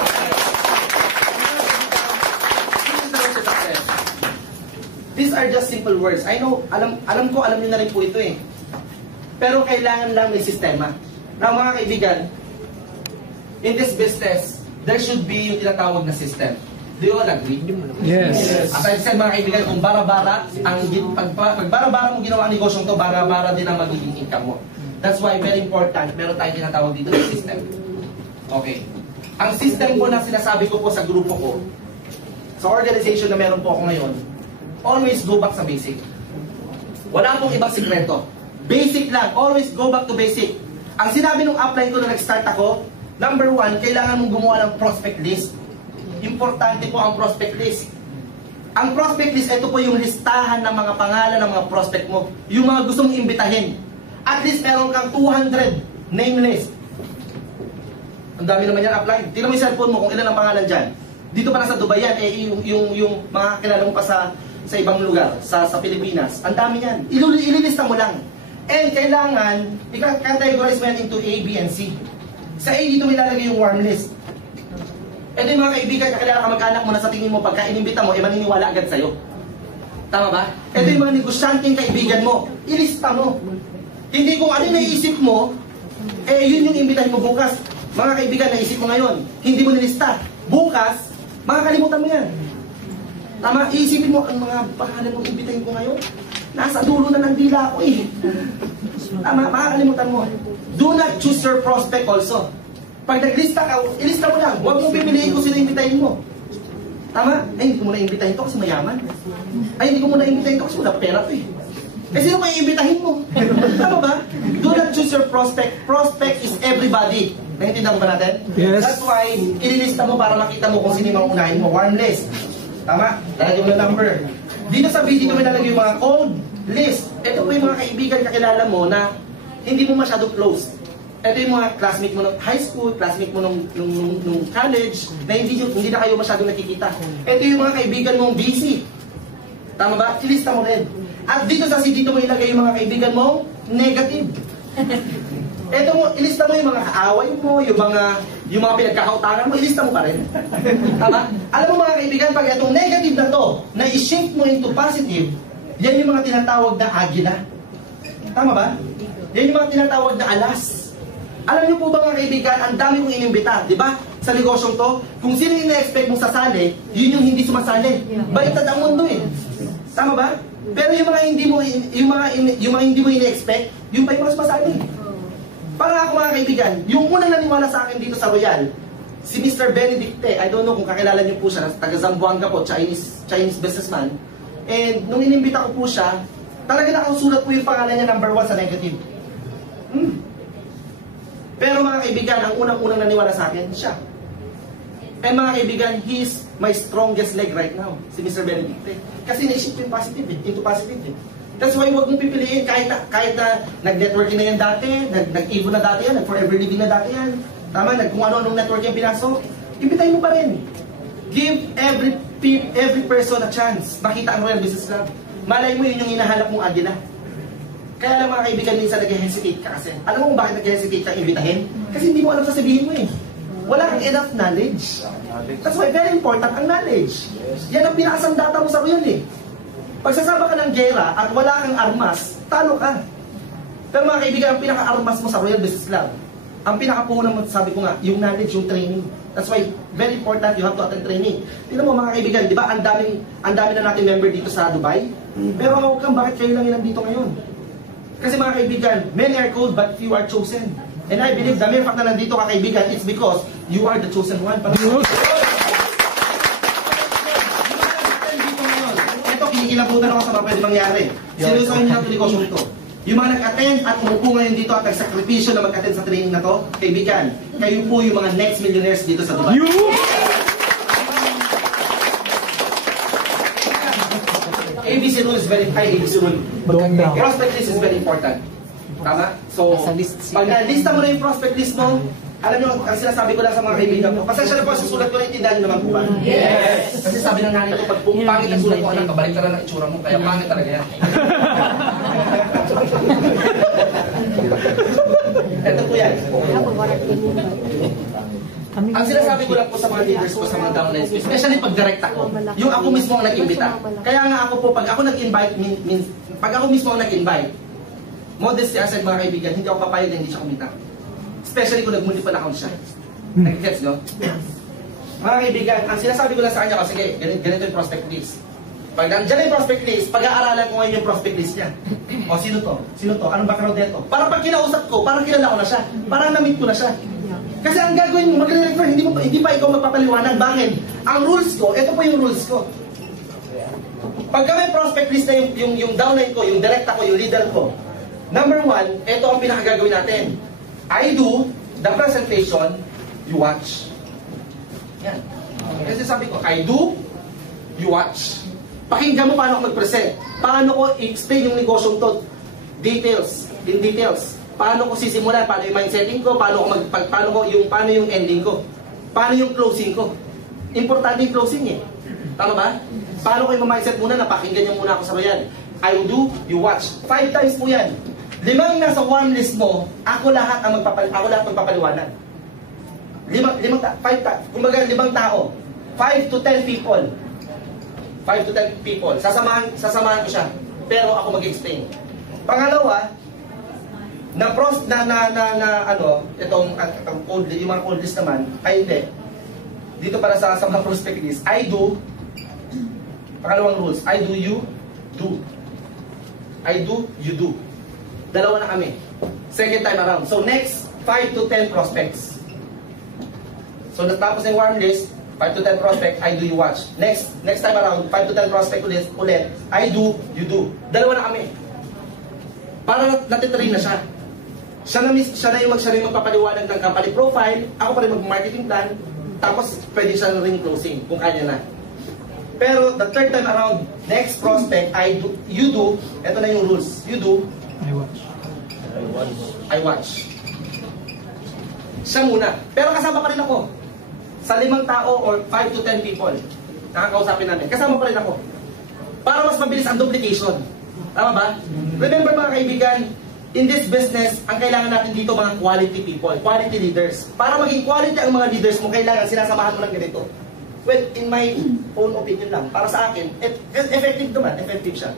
These are just simple words. I know, alam ko, alam niyo na rin po ito eh. Pero kailangan lang may sistema. Now mga kaibigan, in this business, there should be yung tinatawag na system. Do you all agree? Yes. As I said mga kaibigan, kung bara-bara, pag bara-bara mo ginawa ang negosyong to, bara-bara din ang magiging income mo. That's why very important, meron tayong tinatawag dito na system. Okay. Ang system po na sinasabi ko po sa grupo ko, sa organization na meron po ako ngayon, always go back sa basic. Wala pong ibang sikreto. Basic lang. Always go back to basic. Ang sinabi nung upline ko na nag-start ako, number 1, kailangan mong gumawa ng prospect list. Importante po ang prospect list. Ang prospect list, ito po yung listahan ng mga pangalan ng mga prospect mo. Yung mga gusto mong imbitahin. At least meron kang 200 name list. Ang dami naman yan upline. Tingnan mo yung cellphone mo kung ilan ang pangalan dyan. Dito pa na sa Dubai yan, eh, yung mga kilala mo pa sa ibang lugar, sa Pilipinas. Ang dami yan. Ililista mo lang. And kailangan, i-categorize mo yan into A, B, and C. Sa A, dito may lalagay yung warm list. Ito yung mga kaibigan, kakilala ka mag-anak mo na sa tingin mo, pagka inimbita mo, maniniwala agad sa'yo. Tama ba? Ito yung mga negosyanteng kaibigan mo. Ilista mo. Hindi kung ano yung naisip mo, eh yun yung imbitahin mo bukas. Mga kaibigan, naisip mo ngayon, hindi mo nilista. Bukas, makakalimutan mo yan. Tama, iisipin mo, ang mga pangalan mong imbitahin ko ngayon, nasa dulo na ng dila ko eh. Tama, makakalimutan mo. Do not choose your prospect also. Pag naglista ka, ilista mo lang. Huwag mo pipiliin kung sino imbitahin mo. Tama? Ay, hindi ko muna imbitahin to kasi mayaman. Ay, hindi ko muna imbitahin to kasi wala pera to eh. Eh, sino kayo imbitahin mo? Tama ba? Do not choose your prospect. Prospect is everybody. Naintindihan mo ba natin? Yes. That's why, ililista mo para makita mo kung sino yung mga unahin mo. Warm list. Tama? Lalagay mo na number. Dito sa video, may lalagay yung mga cold list. Ito po yung mga kaibigan kakilala mo na hindi mo masyado close. Ito yung mga classmate mo ng high school, classmate mo nung college, na hindi na kayo masyado nakikita. Ito yung mga kaibigan mong busy. Tama ba? Ilista mo rin. At dito sa dito mo ilagay yung mga kaibigan mong negative. Ito mo, ilista mo yung mga kaaway mo, yung mga pinagkakautangan mo, ilista mo pa rin. Tama? Alam mo mga kaibigan, pag itong negative na to, na i-shift mo into positive, yan yung mga tinatawag na agila. Tama ba? Yan yung mga tinatawag na alas. Alam niyo po ba mga kaibigan, ang dami kong inimbita, di ba? Sa negosyong to, kung sino yung na-expect mong sasali, yun yung hindi sumasali. Baitad ang mundo eh. Tama ba? Pero yung mga hindi mo ina-expect, yung pa yung mga sumasali. Para ako mga kaibigan, yung unang naniwala sa akin dito sa Royal, Si Mr. Benedicte, I don't know kung kakilala niyo po siya, taga Zamboanga po, Chinese businessman. And nung inimbita ko po siya, talaga nakasulat po yung pangalan niya number 1 sa negative. Pero mga kaibigan, ang unang-unang naniwala sa akin, siya. And mga kaibigan, he is my strongest leg right now, si Mr. Benedicte. Kasi naisip ko yung positive into positive That's why huwag mong pipiliin kahit na nag-networking na yan dati, nag-evo na dati yan, nag-forever living na dati yan. Tama, kung ano-anong network yung pinasok, imbitahin mo pa rin. Give every person a chance. Makita ang Royal Business Club. Malay mo yun yung hinahanap mong agila. Kaya lang mga kaibigan, minsan nag-hesitate ka kasi. Alam mo bakit nag-hesitate ka imbitahin? Kasi hindi mo alam sasabihin mo eh. Wala kang enough knowledge. That's why very important ang knowledge. Yan ang pinakasandata mo sa Royal eh. Pag sasama ka ng gera at wala kang armas, talo ka. Pero mga kaibigan, ang pinaka-armas mo sa Royal Business Club, ang pinakapunan mo, sabi ko nga, yung knowledge, yung training. That's why, very important, you have to attend training. Tignan mo mga kaibigan, di ba, ang dami na natin member dito sa Dubai. Pero huwag kang, bakit kayo lang ilang dito ngayon? Kasi mga kaibigan, many are called, but few are chosen. And I believe, the mere fact na nandito ka kaibigan, it's because you are the chosen one. Ito, kinikilabutan ako sa mga pwede mangyari. Sinusahin niyo ang negosyo ito. Yung mga nag-attend at umupo ngayon dito at nagsakripisyo na mag-attend sa training na to, kaibigan, kayo po yung mga next millionaires dito sa Dubai. ABC rule is very high. ABC rule. Prospect list is very important. Tama? So, pag na-lista mo na yung prospect list mo, alam nyo, ang sinasabi ko lang sa mga kaibigan ko, pasensya na po sa sulat ko na itindahan nyo naman po ba? Yes! Kasi sabi ng nanay ko, pag pangit ang sulat ko, anak, kabalik ka lang ng itsura mo, kaya pangit talaga yan. Ito po yan. Ang sinasabi ko lang po sa mga leaders ko, sa mga downlines, especially pag direct ako, yung ako mismo ang nag-imbita. Kaya nga ako po, pag ako nag-invite, pag ako mismo ang nag-invite, modesty aside mga kaibigan, hindi ako papayag na hindi siya kumita. Especially kung nag-multiple account siya. Nag-gets nyo? Mga kaibigan, ang sinasabi ko lang sa kanya, sige, ganito yung prospect list. Pag nandiyan yung prospect list, pag-aaralan ko ngayon yung prospect list niya. O, sino to? Sino to? Anong background nito? Para pag kinausap ko, parang kilala ko na siya. Parang na-meet ko na siya. Kasi ang gagawin mo, magre-refer, hindi pa ikaw magpapaliwanag. Bakit? Ang rules ko, ito po yung rules ko. Pagka may prospect list na yung downline ko, yung direct ako, yung leader ko, number 1, ito ang pinakagagawin natin. I do the presentation, you watch. Yan. Kasi sabi ko, I do, you watch. Pakinggan mo paano ako mag-present. Paano ko i-explain yung negosyong to. Details. In details. Paano ko sisimulan, paano yung mindsetting ko, paano yung ending ko. Paano yung closing ko. Importante yung closing eh. Tama ba? Paano ko yung mindset muna, napakinggan niyo muna ako sa Royal. I do, you watch. 5 times po yan. 5 nasa warm list mo, ako lahat magpapaliwanag. 5 tao. 5 to 10 people. 5 to 10 people. Sasamahan ko siya. Pero ako mag-explain. Pangalawa, itong code, yung mga code list naman, ay hindi. Dito para sa mga prospect list, I do, pangalawang rules, I do, you do. I do, you do. Dalawa na kami. Second time around. So next, 5 to 10 prospects. So natapos na yung warm list, 5 to 10 prospect, I do, you watch. Next time around, 5 to 10 prospect ulit, I do, you do. Dalawa na kami. Para natitrain na siya. Siya na yung magpapaliwanag ng company profile, ako pa rin mag-marketing plan, tapos pwede siya na rin closing, kung kanya na. Pero the third time around, next prospect, I do, you do, ito na yung rules. You do, I watch. Siya muna. Pero kasama pa rin ako. Sa 5 tao or 5 to 10 people, nakakausapin namin. Kasama pa rin ako. Para mas mabilis ang duplication. Tama ba? Remember mga kaibigan, in this business, ang kailangan natin dito mga quality people, quality leaders. Para maging quality ang mga leaders mo, kailangan sinasamahan mo ng ganito. Well, in my own opinion lang, para sa akin, effective naman, effective siya.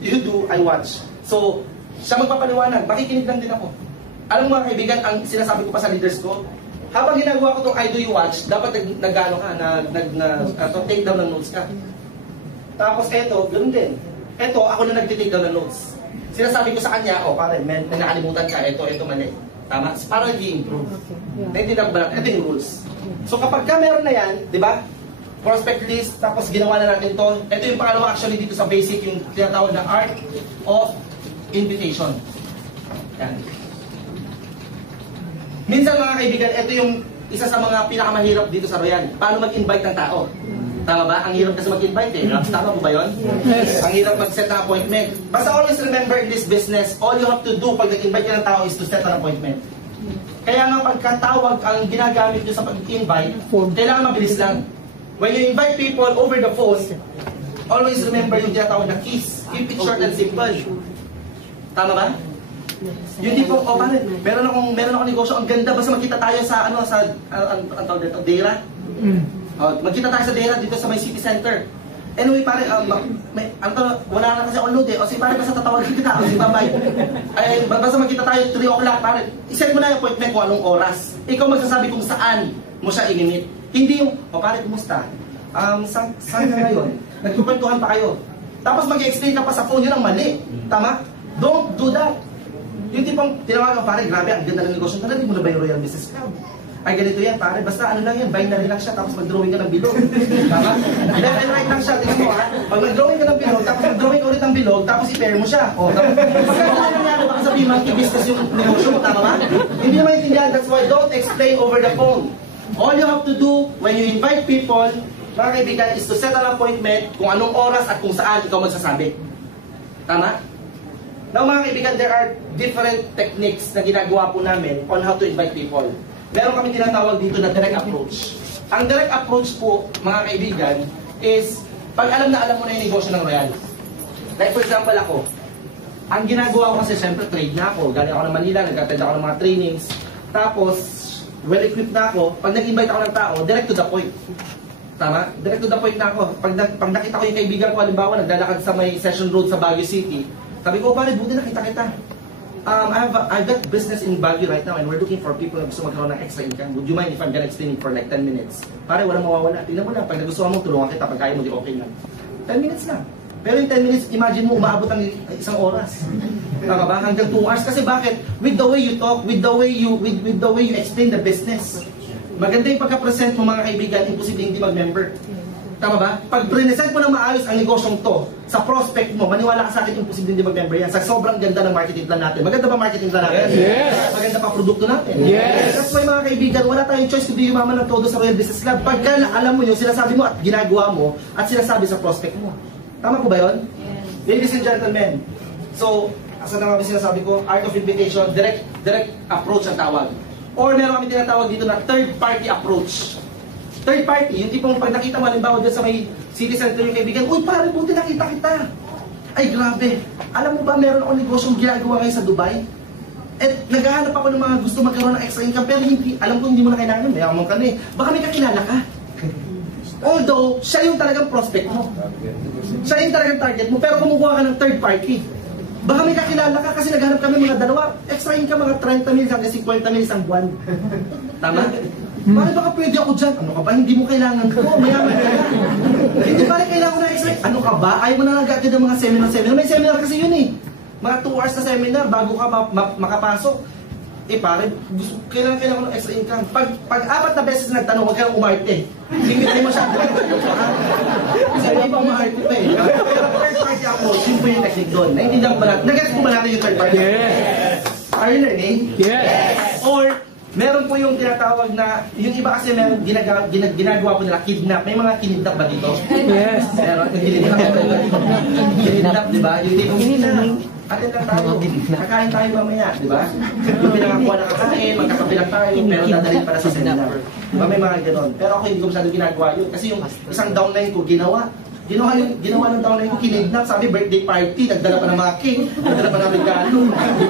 You do, I watch. So, siya magpapaliwanag, makikinig lang din ako. Alam mo mga kaibigan, ang sinasabi ko pa sa leaders ko, habang ginagawa ko itong I do, you watch, dapat nag-ano ka, take down ng notes ka. Tapos eto, ganoon din. Eto, ako na nag-take down ng notes. Sinasabi ko sa kanya, pare, may nakalimutan ka, ito mali. Tama? Para nag-i-improve. Naintindihan ba lang? Ito yung rules. So kapag ka meron na yan, di ba? Prospect list, tapos ginawa na natin to. Ito yung pangalawa actually dito sa basic, yung tinatawag na art of invitation. Yan. Minsan mga kaibigan, ito yung isa sa mga pinakamahirap dito sa Royal. Paano mag-invite ng tao? Tama ba? Ang hirap kasi mag-invite eh. Tama po ba yun? Yes. Ang hirap mag-set ng appointment. Basta always remember in this business, all you have to do pag nag-invite ka ng tao is to set an appointment. Kaya nga pagkatawag ang ginagamit nyo sa pag-invite, kailangan mabilis lang. When you invite people over the phone, always remember yung tinatawag na keys. Keep it short and simple. Tama ba? Yung tipo, oh paano, meron akong negosyo, ang ganda, basta magkita tayo sa, ang tawag dito, Dera. Magkita tayo sa Dera dito sa may city center. Anyway, pare, wala na kasi on load eh. O sige, pare, basta tatawagin kita. O sige, bye-bye. Ay, basta magkita tayo 3 o'clock, pare. Iset mo na yung appointment kung anong oras. Ikaw magsasabi kung saan mo siya i-meet. Hindi yung, o pare, kumusta? Saan ka ngayon? Nagkukwentuhan pa kayo. Tapos mag-explain ka pa sa phone, yun ang mali. Tama? Don't do that. Yung tipong tinawagan, pare, grabe, ang ganda ng negosyo. Narinig mo na ba yung Royal Business Club? Ay, ganito yan, pare. Basta ano lang yan, binary lang siya, tapos mag-drawing ka ng bilog. Tama? Left and right lang siya. Tingnan mo, ha? Pag mag-drawing ka ng bilog, tapos mag-drawing ulit ng bilog, tapos i-pair mo siya. O, tapos, pagkakala nangyari, baka sabihin, monkey-business yung negosyo mo, tama ba? Hindi naman itindihan. That's why don't explain over the phone. All you have to do, when you invite people, mga kaibigan, is to set an appointment kung anong oras at kung saan ikaw magsasabi. Tama? Now mga kaibigan, there are different techniques na ginagawa po namin on how to invite people. Meron kami tinatawag dito na direct approach. Ang direct approach po, mga kaibigan, is pag alam na mo na yung negosyo ng Royal. Like for example ako, ang ginagawa ko kasi siyempre trade na ako. Galing ako ng Manila, nag-attend ako ng mga trainings. Tapos, well-equipped na ako. Pag nag-invite ako ng tao, direct to the point. Tama? Direct to the point na ako. Pag nakita ko yung kaibigan ko, halimbawa, naglalakad sa may Session Road sa Baguio City, sabi ko, pare, buti nakita kita. I've got business in Baguio right now and we're looking for people na gusto magkaroon ng extra income. Would you mind if I'm gonna explain it for like 10 minutes? Pare, walang mawawala. Tingnan mo lang, pag nagustuhan mo, tulungan kita. Pag kaya mo, di okay lang. 10 minutes lang. Pero yung 10 minutes, imagine mo, umaabot ang isang oras. Tama ba? Hanggang 2 hours. Kasi bakit? With the way you talk, with the way you explain the business. Maganda yung pagka-present mo mga kaibigan, imposible hindi mag-member. Tama ba? Pag present mo na maayos ang negosyong to, sa prospect mo, maniwala ka sa akin, imposible hindi mag-member yan. Sa sobrang ganda ng marketing plan natin. Maganda ba marketing plan natin? Yes! Maganda pa produkto natin? Yes! That's why mga kaibigan, wala tayong choice kundi yumaman ng todo sa Royal Business Club. Pagka alam mo yun, sinasabi mo at ginagawa mo, at sinasabi sa prospect mo. Tama ko ba yun? Yes. Ladies and gentlemen, so, asa na nga sinasabi ko, art of invitation, direct approach ang tawag. Or meron kami tinatawag dito na third party approach. Third party, yung tipong pag nakita mo, halimbawa dyan sa may city center yung kaibigan, uy pare, buti nakita kita. Ay grabe, alam mo ba meron akong negosyong ginagawa ngayon sa Dubai? At naghahanap ako ng mga gusto magkaroon ng extra income, pero hindi, alam ko hindi mo na kailangan, mayaman ka na eh. Baka may kakilala ka. Although, siya yung talagang prospect mo. Siya yung talagang target mo, pero kumukuha ka ng third party. Baka may kakilala ka kasi naghanap kami mga dalawa, extra income mga 30 mil hanggang 50 mil isang buwan. Tama? Pare baka pwede ako dyan. Ano ka ba? Hindi mo kailangan ko. Mayaman ka na. Hindi pare kailangan ko na extra. Ano ka ba? Ayaw mo na nag-attend ng mga seminar. May seminar kasi yun eh. Mga 2 hours na seminar bago ka makapasok. Eh pare, kailangan ko ng extra income. Pag 4 na beses nagtanong, huwag ka nang umarte. Hindi mo siya. Kasi hindi pa umarte pa eh. Pero third party approach, yun po yung technique doon. Naintindihan ko ba natin? Nag-gets po ba natin yung third party? Yes! Are you learning? Yes! Or, meron po yung tinatawag na, yung iba kasi meron ginagawa po nila, kidnap. May mga kinidnap ba dito? Yes! Meron, kinidnap ba dito? Kinidnap, di ba? Yung tipong kinidnap. Atin lang tayo, kakain tayo mamaya, di ba? Yung pinangakuha na kakain, magkakabilang tayo, pero dadalhin para sa seminar. Di ba may mga ganon? Pero ako hindi ko masyado ginagawa yun. Kasi yung isang downline ko, ginawa ng downline ko, kinidnap, sabi birthday party, nagdala pa ng mga cake, nagdala pa ng regalo,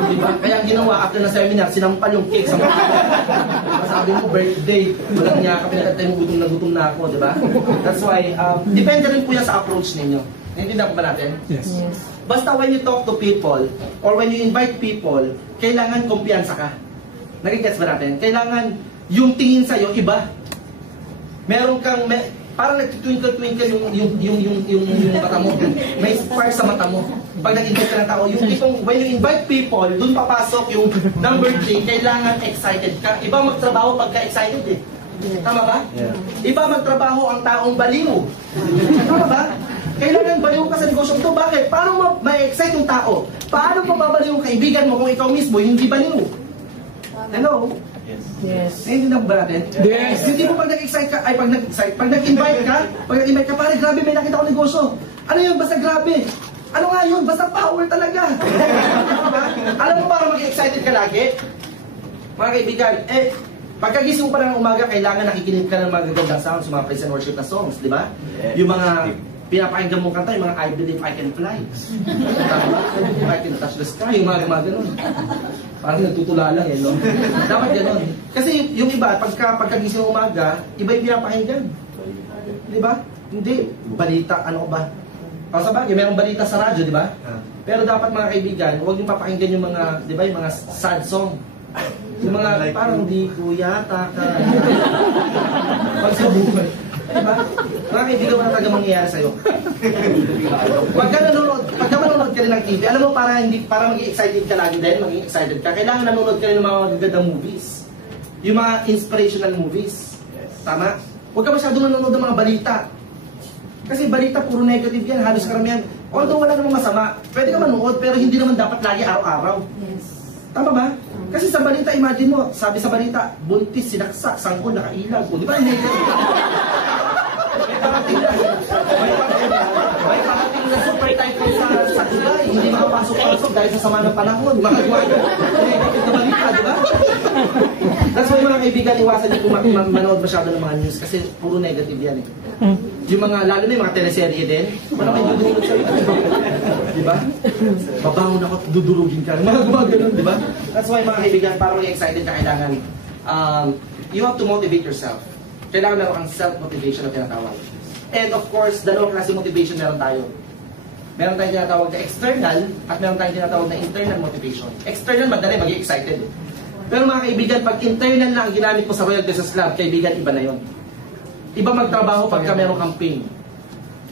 di ba? Kaya ang ginawa, after na seminar, sinampal yung cake sa mga sabi mo, birthday, walang niya ka, pinagkantay mo, gutom na ako, di ba? That's why, depende rin po yan sa approach ninyo. Naintindihan ko ba natin? Yes. Basta when you talk to people, or when you invite people, kailangan kumpiyansa ka. Nagigets ba natin? Kailangan yung tingin sa'yo, iba. Meron kang, parang nag-twinkle-twinkle yung mata mo. May spark sa mata mo. Pag nag-invite ka ng tao, yung tipong, when you invite people, dun papasok yung number 3, kailangan excited ka. Iba magtrabaho pagka excited eh. Tama ba? Yeah. Iba magtrabaho ang taong baliw. Tama ba? Kailangan baliw ka sa negosyo ito. Bakit? Paano ma-excite yung tao? Paano mababaliw yung kaibigan mo kung ikaw mismo hindi baliw? Hello? Yes. Naiintindihan ba natin? Yes. Hindi mo pag nag-excite ka, ay pag nag-invite ka, pare, grabe, may nakita ko negosyo. Ano yun? Basta grabe. Ano nga yun? Basta power talaga. Alam mo para mag-excited ka lagi? Mga kaibigan, pagkagising mo pa ng umaga, kailangan nakikinig ka ng magagandang sounds, mga praise and worship na songs, di ba? Yeah. Yung mga pinapakinggan mong kanta, yung mga I Believe I Can Fly. I Believe I Can Touch the Sky, yung mga ganun. Parang nagtutula lang no? Dapat ganun. Kasi yung iba, pagkagising ng umaga, iba yung pinapakinggan. Di ba? Hindi. Balita, ano ba? O sabagay, mayroong balita sa radyo, di ba? Pero dapat mga kaibigan, huwag yung papakinggan yung mga, di ba, yung mga sad song. Yung mga parang di ko yata ka. Pag sa buhay. Diba? Mga kaibigan mo na taga mangyayari sa'yo. Pagka manonood ka rin ng TV, alam mo para maging excited ka lagi din, maging excited ka, kailangan nanonood ka rin ng mga magagandang movies. Yung mga inspirational movies. Tama? Huwag ka masyadong nanonood ng mga balita. Kasi balita puro negative yan, halos karamihan. Although wala namang masama, pwede ka manood pero hindi naman dapat lagi araw-araw. Yes. Tama ba? Kasi sa balita, imagine mo, sabi sa balita, buntis, sinaksak, sangkol, nakailag. O, di ba? Negative. May parating na super typhoon sa Dubai. Hindi makapasok-pasok dahil sa sama ng panahon. Negative na balita, di ba? That's why mga kaibigan, iwasan niyo kung manood masyado ng mga news kasi puro negative yan eh. Yung mga, lalo na yung mga teleserye din, wala kayo dudurugin sa'yo. Di ba? Babahon ako, dudurugin ka. Mga gumagano'n, di ba? That's why mga kaibigan, para maging excited ka, kailangan, you have to motivate yourself. Kailangan meron kang self-motivation na tinatawag. And of course, dalawang klase motivation meron tayo. Meron tayong tinatawag na external at meron tayong tinatawag na internal motivation. External, madali, maging excited. Pero mga kaibigan, pag internal na ang ginamit mo sa Royal Business Club, kaibigan, iba na yon. Iba magtrabaho pagka meron kang pain.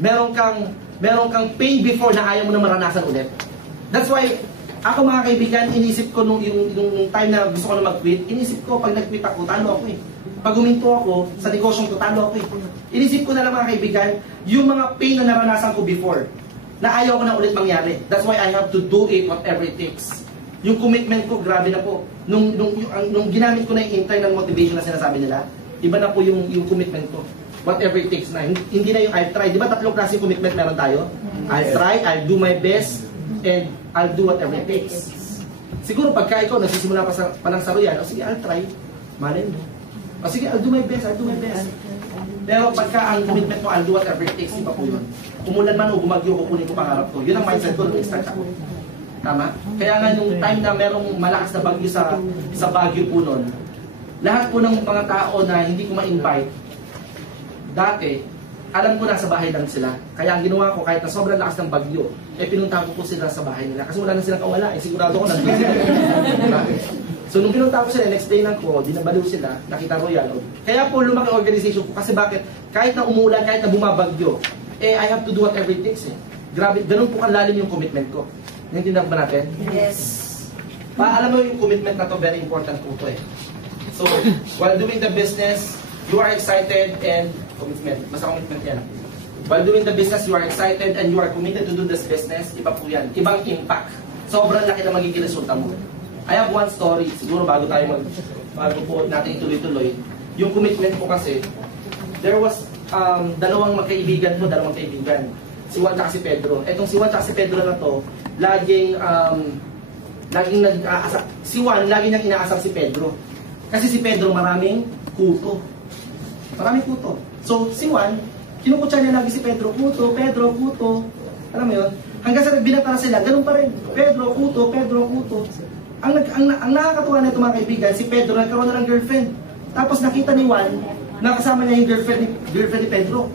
Meron kang pain before na ayaw mo na maranasan ulit. That's why, ako mga kaibigan, inisip ko nung time na gusto ko na mag-quit, inisip ko pag nag-quit ako, talo ako eh. Pag huminto ako, sa negosyong ko, talo ako eh. Inisip ko na lang mga kaibigan, yung mga pain na naranasan ko before, na ayaw ko na ulit mangyari. That's why I have to do it whatever it takes. Yung commitment ko, grabe na po. Nung ginamit ko na yung internal motivation na sinasabi nila, iba na po yung commitment ko. Whatever it takes na. Hindi na yung I'll try. Di ba tatlong klase commitment meron tayo? I'll try, I'll do my best, and I'll do whatever it takes. Siguro pagka ikaw, nagsisimula pa lang sa Royal, o sige, I'll try. Malin mo. O sige, I'll do my best, I'll do my best. Pero pagka ang commitment mo, I'll do whatever it takes, iba po yun. Umulan man o bumagyo, kukunin ko pangarap ko. Yun ang mindset ko nung start ako. Tama? Kaya nga nung time na merong malakas na bagyo sa Baguio po nun, lahat po ng mga tao na hindi ko ma-invite, dati, alam ko nasa bahay lang sila. Kaya ang ginawa ko, kahit na sobrang lakas ng bagyo, pinunta ko po sila sa bahay nila. Kasi wala na silang kawala. Sigurado ko nandun sila. Diba? So nung pinunta ko sila, explainan ko, dinabaliw sila, nakita Royal. Kaya po lumaki organization ko. Kasi bakit? Kahit na umulan, kahit na bumabagyo, I have to do whatever it takes. Grabe, ganun po kalalim yung commitment ko. Naintindihan ba natin? Yes. Alam mo yung commitment na to, very important po to eh. So, while doing the business, you are excited and commitment. Basta commitment yan. While doing the business, you are excited and you are committed to do this business. Iba po yan. Ibang impact. Sobrang laki na magiging resulta mo. I have one story. Siguro bago po natin ituloy-tuloy. Yung commitment ko kasi, there was dalawang magkaibigan. Si Juan at si Pedro. Etong si Juan at si Pedro na to, laging nag-aasap. Si Juan, laging nang inaasap si Pedro. Kasi si Pedro maraming kuto. Maraming kuto. So, si Juan, kinukutsa niya lagi si Pedro, kuto, Pedro, kuto. Alam mo yun? Hanggang sa binata na sila, ganun pa rin. Pedro, kuto, Pedro, kuto. Ang nakakatuwa na ito mga kaibigan, si Pedro nagkaroon na ng girlfriend. Tapos nakita ni Juan, nakasama niya yung girlfriend ni Pedro.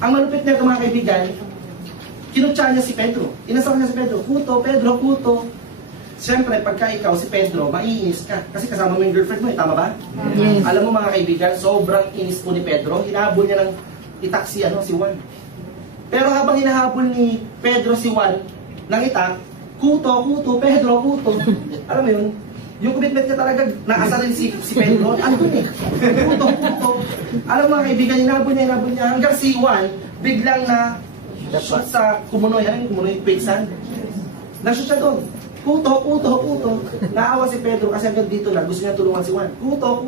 Ang malupit na ito mga kaibigan, kinutsa niya si Pedro. Inasama niya si Pedro, kuto, Pedro, kuto. Siyempre, pagka ikaw si Pedro, maiinis ka. Kasi kasama mo yung girlfriend mo, tama ba? Yes. Alam mo mga kaibigan, sobrang inis po ni Pedro. Hinahabol niya ng itak si Juan. Pero habang hinahabol ni Pedro si Juan ng itak, kuto, Pedro, kuto. Alam mo yun, Yung commitment niya talaga, naasa rin si Pedro. Ano dun eh? Puto. Alam mga kaibigan, inabot niya. Hanggang si Juan, biglang na shoot sa Kumunoy. Ano yung Kumunoy? Paysan? Na-shoot siya doon. Puto. Naawa si Pedro kasi hanggang dito lang. Gusto niya tulungan si Juan. Puto.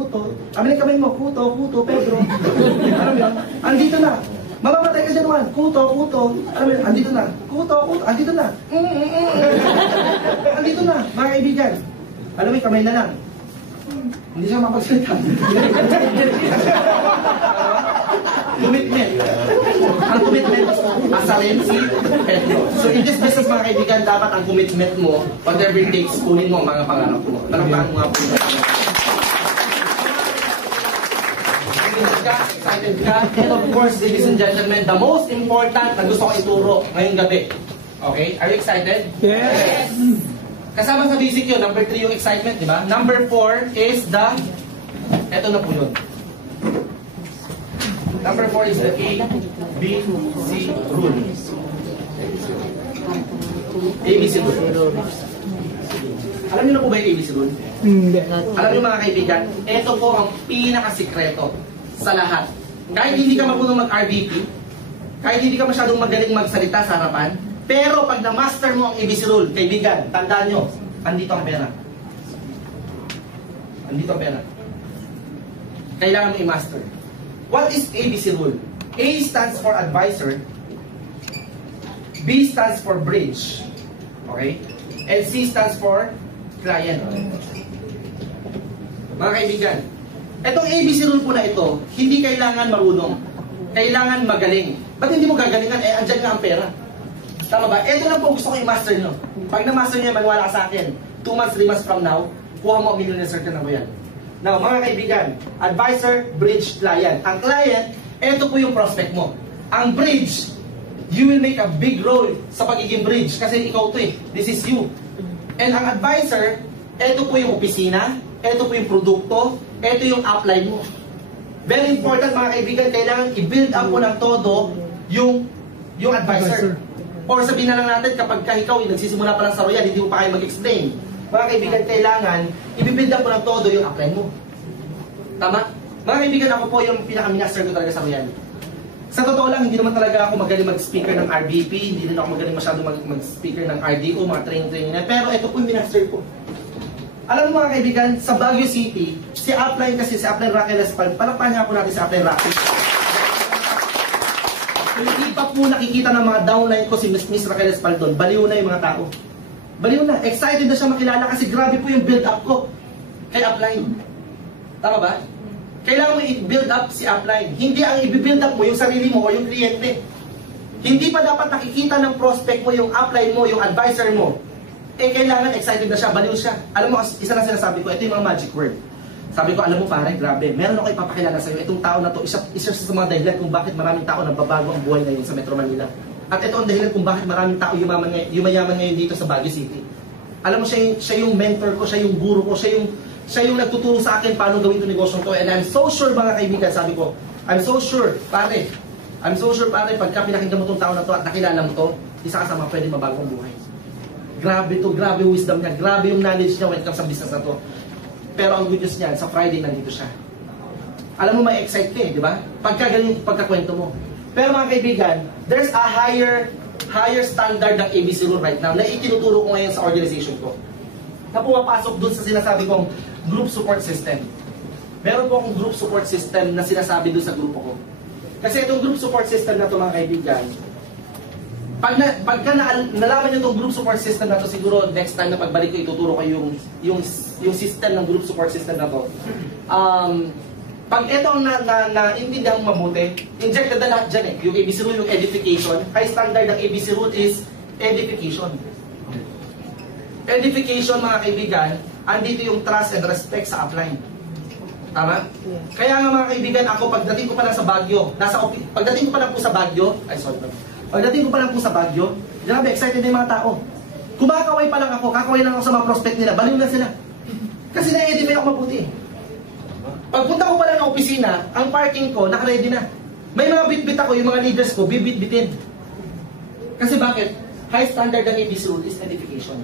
Aminin kamay mo. Puto, Pedro. Alam mo yun? Andito na. Mamamatay ka dyan, Juan. Puto. Alam mo yun? Andito na. Puto. Andito na. Andito na, mga kaibigan. Alam mo yung kamay na lang. Hindi siya mapagsalita. Commitment. Ang commitment, asalin si Pedro. So in this business, mga kaibigan, dapat ang commitment mo, whatever it takes, kunin mo ang mga pangarap mo. Talagang mga po. Excited ka? And of course, ladies and gentlemen, the most important na gusto ko ituro ngayong gabi. Okay? Are you excited? Yes! Kasama sa basic yun, number 3 yung excitement, di ba? Number 4 is the, eto na po yun. Number 4 is the A, B, C rule. ABC rule. Alam niyo na po ba yung ABC rule? Hindi. Alam niyo mga kaibigan, ito po ang pinakasikreto sa lahat. Kahit hindi ka marunong mag-RVP, kahit hindi ka masyadong magaling magsalita sa harapan, pero pag na-master mo ang ABC rule, kaibigan, tandaan nyo, andito ang pera. Andito ang pera. Kailangan mo i-master. What is ABC rule? A stands for advisor, B stands for bridge, okay? And C stands for client. Mga kaibigan, itong ABC rule po na ito, hindi kailangan marunong. Kailangan magaling. Ba't hindi mo gagalingan? Eh, andyan nga ang pera. Tama ba? Ito lang po gusto ko i-master nyo. Pag na-master nyo, maniwala ka sa akin. 2 months, 3 months from now, kuha mo ang millionaire circle na mo yan. Now, mga kaibigan, advisor, bridge, client. Ang client, ito po yung prospect mo. Ang bridge, you will make a big role sa pagiging bridge kasi ikaw to eh. This is you. And ang advisor, ito po yung opisina, ito po yung produkto, ito yung upline mo. Very important mga kaibigan, kailangan i-build up mo ng todo yung advisor. Or sabihin na lang natin, kapag ikaw nagsisimula pa lang sa Royal, hindi mo pa kayo mag-explain. Mga kaibigan, kailangan i-build up mo ng todo yung upline mo. Tama? Mga kaibigan, ako po yung pinaka-minister ko talaga sa Royal. Sa totoo lang, hindi naman talaga ako magaling mag-speaker ng RBP, hindi rin ako magaling masyado mag-speaker ng RDO, mga training na. Pero ito po yung minister ko. Alam mo mga kaibigan, sa Baguio City, si upline kasi, si upline Raquel Espal, palakpahan nga po natin si upline Raquel. Hindi pa po nakikita ng mga downline ko si Miss Raquel Espaldon. Baliw na yung mga tao. Baliw na. Excited na siya makilala kasi grabe po yung build-up ko kay upline. Tama ba? Kailangan mo i-build up si upline. Hindi ang i-build up mo yung sarili mo o yung kliyente. Hindi pa dapat nakikita ng prospect mo yung upline mo, yung advisor mo. Eh, kailangan excited na siya, baliw siya. Alam mo, isa lang sinasabi ko, ito yung mga magic word. Sabi ko, alam mo pare, grabe, meron ako ipapakilala sa iyo. Itong tao na to, isa sa mga dahilan kung bakit maraming tao nagbabago ang buhay ngayon sa Metro Manila. At ito ang dahilan kung bakit maraming tao yumayaman ngayon dito sa Baguio City. Alam mo, siya yung mentor ko, siya yung guru ko, siya yung nagtuturo sa akin paano gawin itong negosyo to. And I'm so sure mga kaibigan, sabi ko, I'm so sure, pare, pagka pinakinggan mo itong tao na to at nakilala mo to, isa ka sa mga pwede mabago ang buhay. Grabe to, grabe wisdom niya, grabe yung knowledge niya when it comes sa business na to. Pero ang good news niyan, sa Friday nandito siya. Alam mo, may excite ka eh, di ba? Pagkakwento mo. Pero mga kaibigan, there's a higher standard ng ABC rule right now na itinuturo ko ngayon sa organization ko. Na pumapasok dun sa sinasabi kong group support system. Meron po akong group support system na sinasabi dun sa grupo ko. Kasi itong group support system na to mga kaibigan, pagka nalaman nyo itong group support system na to, siguro next time na pagbalik ko, ituturo ko yung system ng group support system na to. Pag ito ang naintindihan mo mabuti, injected na lahat dyan eh. Yung ABC rule, yung edification. High standard ng ABC rule is edification. Edification, mga kaibigan, andito yung trust and respect sa upline. Tama? Kaya nga mga kaibigan, ako pagdating ko pa lang sa Baguio, pagdating ko pa lang po sa Baguio, pagdating ko pa lang po sa Baguio, grabe, excited na yung mga tao. Kumakaway pa lang ako, kakaway lang ako sa mga prospect nila, baliw na sila. Kasi na-edify ako mabuti. Pagpunta ko pa lang ng opisina, ang parking ko, naka-ready na. May mga bit-bit ako, yung mga leaders ko, bibit-bitin. Kasi bakit? High standard ng ABC rule is edification.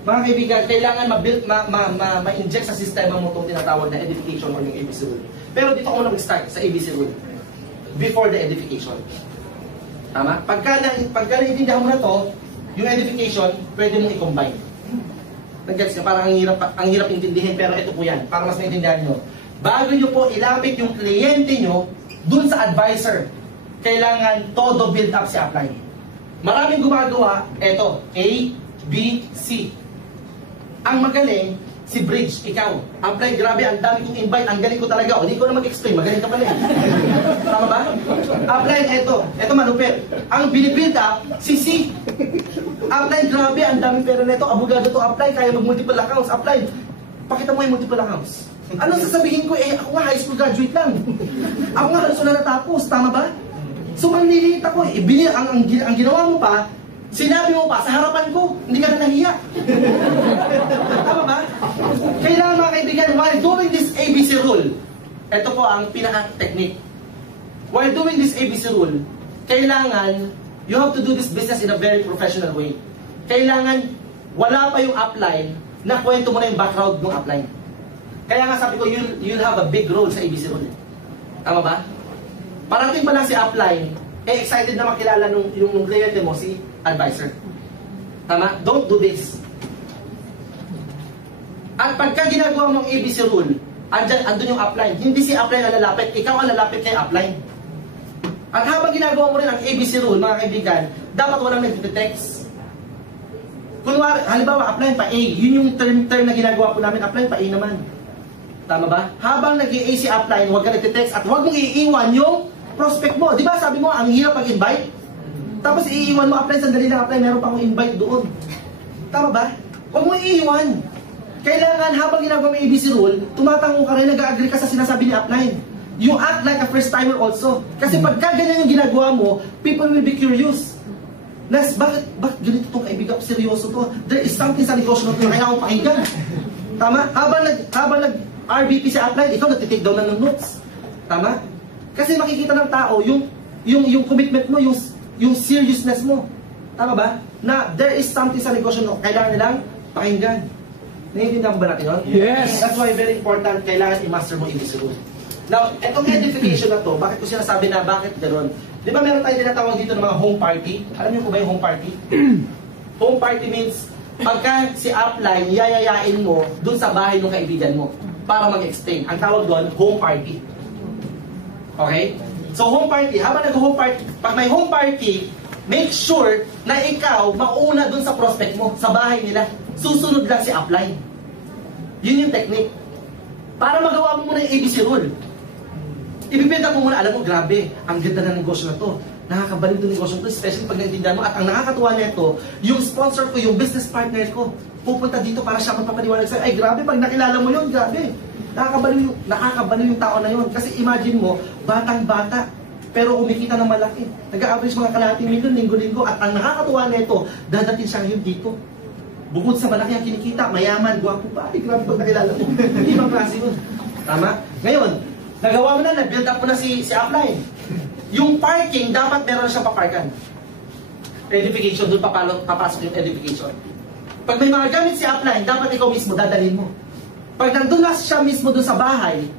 Mga kaibigan, kailangan ma-inject sa sistema mo itong tinatawag na edification or yung ABC rule. Pero dito ako muna mag-start sa ABC rule. Before the edification. Tama? Pagka naiintindihan mo na to, yung edification, pwede mong i-combine. Nag-gets ka? Parang ang hirap intindihin, pero ito po yan, para mas maintindihan nyo. Bago nyo po ilapit yung kliyente nyo dun sa advisor, kailangan todo build up si upline. Maraming gumagawa, eto, A, B, C. Ang magaling, si Bridge, ikaw. Upline, grabe, ang dami kong invite, ang galing ko talaga. O, hindi ko na mag-explain, magaling ka pala eh. Tama ba? Upline, eto manupit. Ang binibuild up, si C. Upline, grabe, ang dami pera neto. Abogado to, upline, kaya mag-multiple accounts. Upline, pakita mo yung multiple accounts. Ano sasabihin ko? Eh, ako nga high school graduate lang. Ako nga halos na natapos, tama ba? So, manliliit ako eh. Ang ginawa mo pa, sinabi mo pa sa harapan ko, hindi ka na nahiya. Tama ba? Kailangan mga kaibigan, while doing this ABC rule, ito po ang pinaka-technique. While doing this ABC rule, kailangan, you have to do this business in a very professional way. Kailangan, wala pa yung upline, na kwento mo na yung background ng upline. Kaya nga sabi ko, you'll have a big role sa ABC rule. Tama ba? Parating pa lang si upline, excited na makilala yung kliyente mo, si advisor. Tama? Don't do this. At pagka ginagawa mong ABC rule, andun yung upline. Hindi si upline ang lalapit, ikaw ang lalapit kay upline. At habang ginagawa mo rin ang ABC rule, mga kaibigan, dapat walang nag-text. Kunwari, halimbawa, upline pa A, yun yung term na ginagawa po namin, upline pa A naman. Tama ba? Habang nag-A si upline, huwag ka nag-text at huwag mong iiwan yung prospect mo. Di ba sabi mo, ang hirap mag-invite? Tapos iiwan mo, upline, sandali lang, upline, meron pa akong invite doon. Tama ba? Huwag mo iiwan. Kailangan habang ginagawa mo ABC rule, tumatango ka rin, nag-agree ka sa sinasabi ni upline. You act like a first timer also. Kasi pagka ganyan yung ginagawa mo, people will be curious. Nas, bakit ganito itong kaibigan ko? Seryoso to. There is something sa negosyo na ito na kailangan kong pakinggan. Tama? Habang nag-RBP si upline, ikaw nagtitake down na ng notes. Tama? Kasi makikita ng tao yung commitment mo, yung seriousness mo. Tama ba? Na there is something sa negosyo na kailangan nilang pakinggan. Naiintindihan ba natin yun? Yes! That's why very important, kailangan i-master mo ABC rule. Now, itong edification na to, bakit ko sinasabi na bakit gano'n? Di ba meron tayong tinatawag dito ng mga home party? Alam niyo po ba yung home party? Home party means, pagka si upline, yayayain mo dun sa bahay ng kaibigan mo para mag-explain. Ang tawag doon, home party. Okay? So, home party, habang nag-home party, pag may home party, make sure na ikaw mauna dun sa prospect mo, sa bahay nila. Susunod lang si upline. Yun yung technique. Para magawa mo muna yung ABC rule. Ibibenta mo muna, alam mo, grabe, ang ganda ng negosyo na to. Nakakabalik ng negosyo na to, especially pag naintindihan mo. At ang nakakatuwa nito, yung sponsor ko, yung business partner ko, pupunta dito para siya magpapaliwanag sa'yo. Ay, grabe, pag nakilala mo yun, grabe. Nakakabaliw yung tao na yun. Kasi imagine mo, batang-bata, pero kumikita ng malaki. Nag-average mga kalahating milyon, linggo-linggo. At ang nakakatuwa nito, dadating siya ngayon dito. Bukod sa malaki ang kinikita, mayaman, gwapo pa. Ay, grabe pag nakilala mo. Hindi bang klase yun? Tama? Ngayon, nagawa mo na, nag-build up mo na si upline. Yung parking, dapat meron na siyang paparkan. Edification, doon papasok yung edification. Pag may mga gamit si upline, dapat ikaw mismo dadalhin mo. Pag nandun na siya mismo doon sa bahay,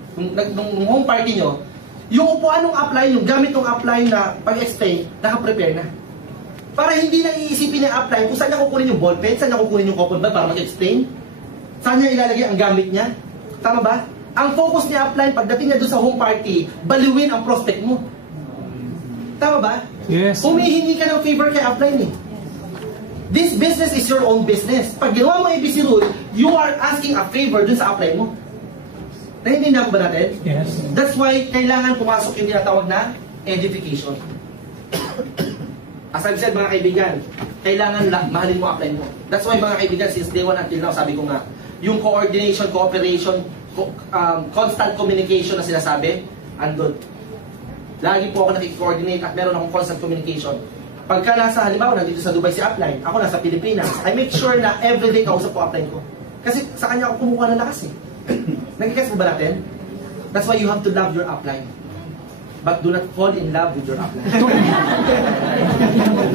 nung home party nyo, yung upuan ng upline, yung gamit ng upline na pag-explain, nakaprepare na. Para hindi na iisipin ng upline kung saan niya kukunin yung ballpen, saan niya kukunin yung coupon bag para mag-explain, saan niya ilalagay ang gamit niya. Tama ba? Ang focus ni upline, pagdating niya doon sa home party, baliwin ang prospect mo. Tama ba? Yes. Humihingi ka ng favor kay upline eh. This business is your own business. Pag ginawa mo ABC rule, you are asking a favor dun sa upline mo. Naiintindihan ko ba natin? Yes. That's why kailangan pumasok yung tinatawag na edification. As I've said, mga kaibigan, kailangan mahalin mo upline mo. That's why, mga kaibigan, since day one until now, sabi ko nga, yung coordination, cooperation, constant communication na sinasabi, andun. Lagi po ako nakik-coordinate at meron akong constant communication. Pagka nasa, halimbawa, nandito sa Dubai si upline, ako nasa Pilipinas, I make sure na everyday kausap ko upline ko. Kasi sa kanya ako kumukuha ng lakas eh. Nagigets mo ba natin? That's why you have to love your upline. But do not fall in love with your upline.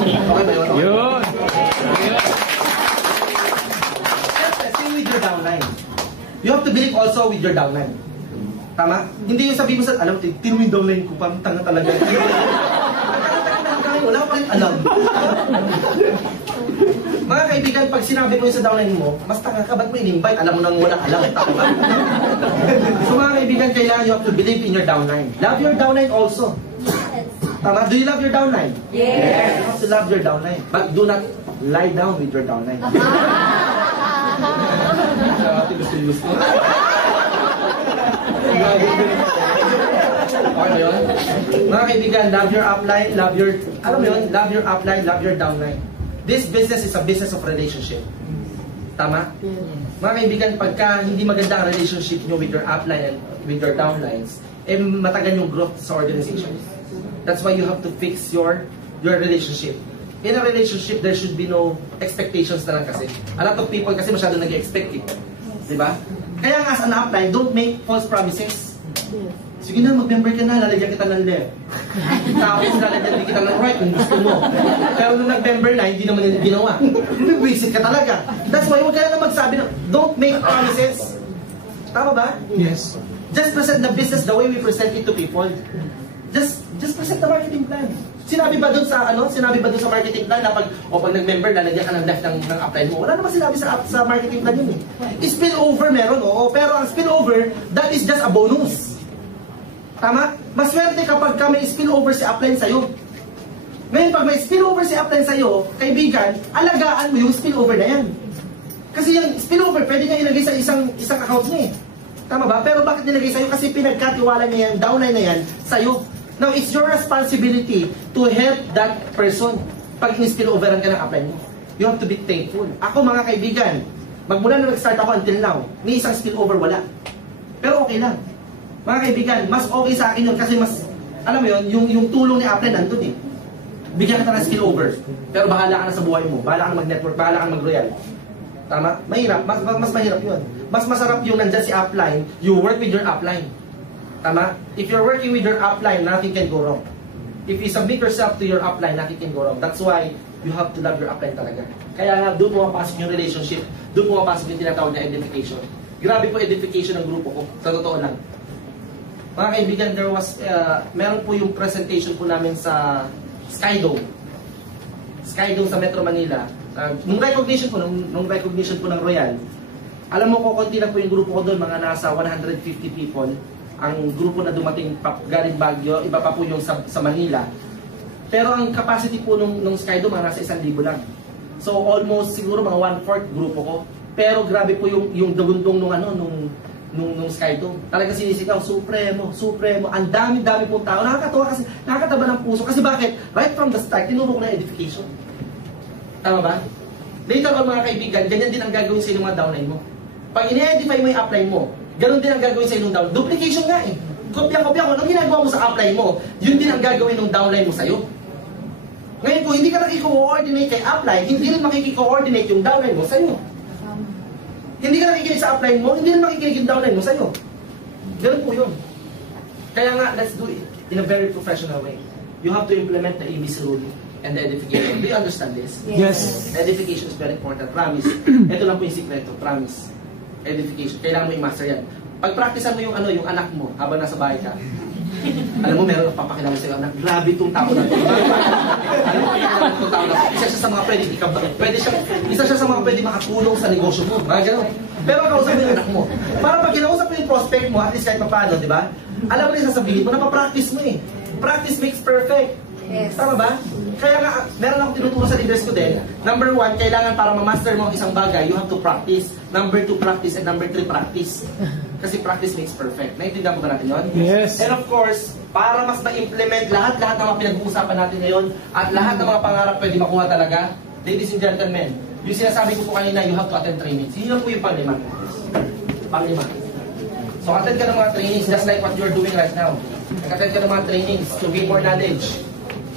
Okay ba yun? Yun. also with your downline. Tama? Hindi yung sabihin mo sa, alam, tinuloy yung downline ko, parang tanga talaga. Wala pa rin alam. Mga kaibigan, pag sinabi mo yung sa downline mo, mas tanga ka, ba't mo in-invite? Alam mo nang walang alam, tama. So mga kaibigan, kailangan you have to believe in your downline. Love your downline also. Tama? Do you love your downline? Yes. You have to love your downline. But do not lie down with your downline. Gusto. Okay ba yun? Mga kaibigan, love your upline, love your, alam mo yun, love your upline, love your downline. This business is a business of relationship. Tama? Mga kaibigan, pagka hindi maganda ang relationship nyo with your upline and with your downlines, eh matagal yung growth sa organization. That's why you have to fix your relationship. In a relationship, there should be no expectations na lang kasi. A lot of people kasi masyado nag-expect eh. Diba? Kaya nga as an upline, don't make false promises. Sige na, mag-member ka na, lalagyan kita ng left. Tapos lalagyan kita ng right kung gusto mo. Pero nung nag-member na, hindi naman yung ginawa. Visit ka talaga. That's why huwag ka na magsabi na, don't make promises. Tama ba? Yes. Just present the business the way we present it to people. Just present the marketing plan. Sinabi ba dun sa marketing plan na pag nag-member, lalagyan ka ng left ng upline mo? Wala naman sinabi sa marketing plan yun eh. Spillover meron, oo. Pero ang spillover, that is just a bonus. Tama? Maswerte kapag may spillover si upline sa'yo. Ngayon, pag may spillover si upline sa'yo, kaibigan, alagaan mo yung spillover na yan. Kasi yung spillover, pwede niya ilagay sa isang account niya eh. Tama ba? Pero bakit nilagay sa'yo? Kasi pinagkatiwala niya yung downline na yan sa'yo. Now, it's your responsibility to help that person pag in-spilloveran ka ng upline mo. You have to be thankful. Ako mga kaibigan, magmula na nag-start ako until now, may isang spillover wala. Pero okay lang. Mga kaibigan, mas okay sa akin yun kasi mas, alam mo yun, yung tulong ni upline nandun eh. Bigyan ka ng spillover. Pero bahala ka na sa buhay mo. Bahala ka na mag-network, bahala ka na mag-royal. Tama? Mahirap. Mas mahirap yun. Mas masarap yung nandyan si upline, you work with your upline. Tama? If you're working with your upline, nothing can go wrong. If you submit yourself to your upline, nothing can go wrong. That's why you have to love your upline talaga. Kaya nga, doon pumapasok yung relationship. Doon pumapasok yung tinatawag na edification. Grabe po edification ng grupo ko. Sa totoo lang. Mga kaibigan, meron po yung presentation po namin sa Skydome. Skydome sa Metro Manila. Nung recognition po ng Royal, alam mo ko, konti lang po yung grupo ko doon, mga nasa 150 people. Ang grupo na dumating galing Baguio, iba pa po yung sa Manila. Pero ang capacity po nung Skydome, mga nasa 1,000 lang. So almost siguro mga 1/4 grupo ko. Pero grabe po yung dagundong nung Skydome. Talaga sinisigaw, Supremo. Ang dami-dami pong tao. Nakakatawa kasi, nakakataba ng puso. Kasi bakit? Right from the start, tinuro ko na edification. Tama ba? Later on mga kaibigan, ganyan din ang gagawin sa inyong mga downline mo. Pag ini-edify mo yung upline mo, ganun din ang gagawin sa inyong downline. Duplication nga eh. Kopya-kopya ko. Anong ginagawa mo sa upline mo, yun din ang gagawin ng downline mo sa'yo. Ngayon kung hindi ka nakiko-coordinate kay upline, hindi rin makiki-coordinate yung downline mo sa'yo. Hindi ka nakikinig sa upline mo, hindi rin makikinig yung downline mo sa'yo. Ganun po yun. Kaya nga, let's do it in a very professional way. You have to implement the ABC rule and the edification. Do you understand this? Yes. Edification is very important. Promise. Ito lang po yung sikreto. Promise. Edification. Kailangan mo i-master yan. Pag-practicean mo yung yung anak mo habang nasa bahay ka. Alam mo, meron ng papakilala sa'yo anak. Grabe itong tao na ito. Alam mo, itong tao na ito. Isa siya sa mga isa siya sa mga pwede makatulong sa negosyo mo. Mga gano'n. Pero kausap mo yung anak mo. Para pag kinausap mo yung prospect mo, at least kahit paano, di ba? Alam mo rin sasabihin mo, napapractice mo eh. Practice makes perfect. Yes. Tama ba? Kaya nga, meron akong tinuturo sa leaders ko din. Number 1, kailangan para ma-master mo ang isang bagay, you have to practice. Number 2, practice. And number 3, practice. Kasi practice makes perfect. Naintindihan mo ba natin yun? Yes. And of course, para mas ma-implement lahat ng mga pinag-uusapan natin ngayon at lahat ng mga pangarap pwede makuha talaga, ladies and gentlemen, yung sinasabi ko po kanina, you have to attend trainings. Yun lang po yung panglima. So attend ka ng mga trainings just like what you're doing right now. Nag-attend ka ng mga trainings to gain more knowledge.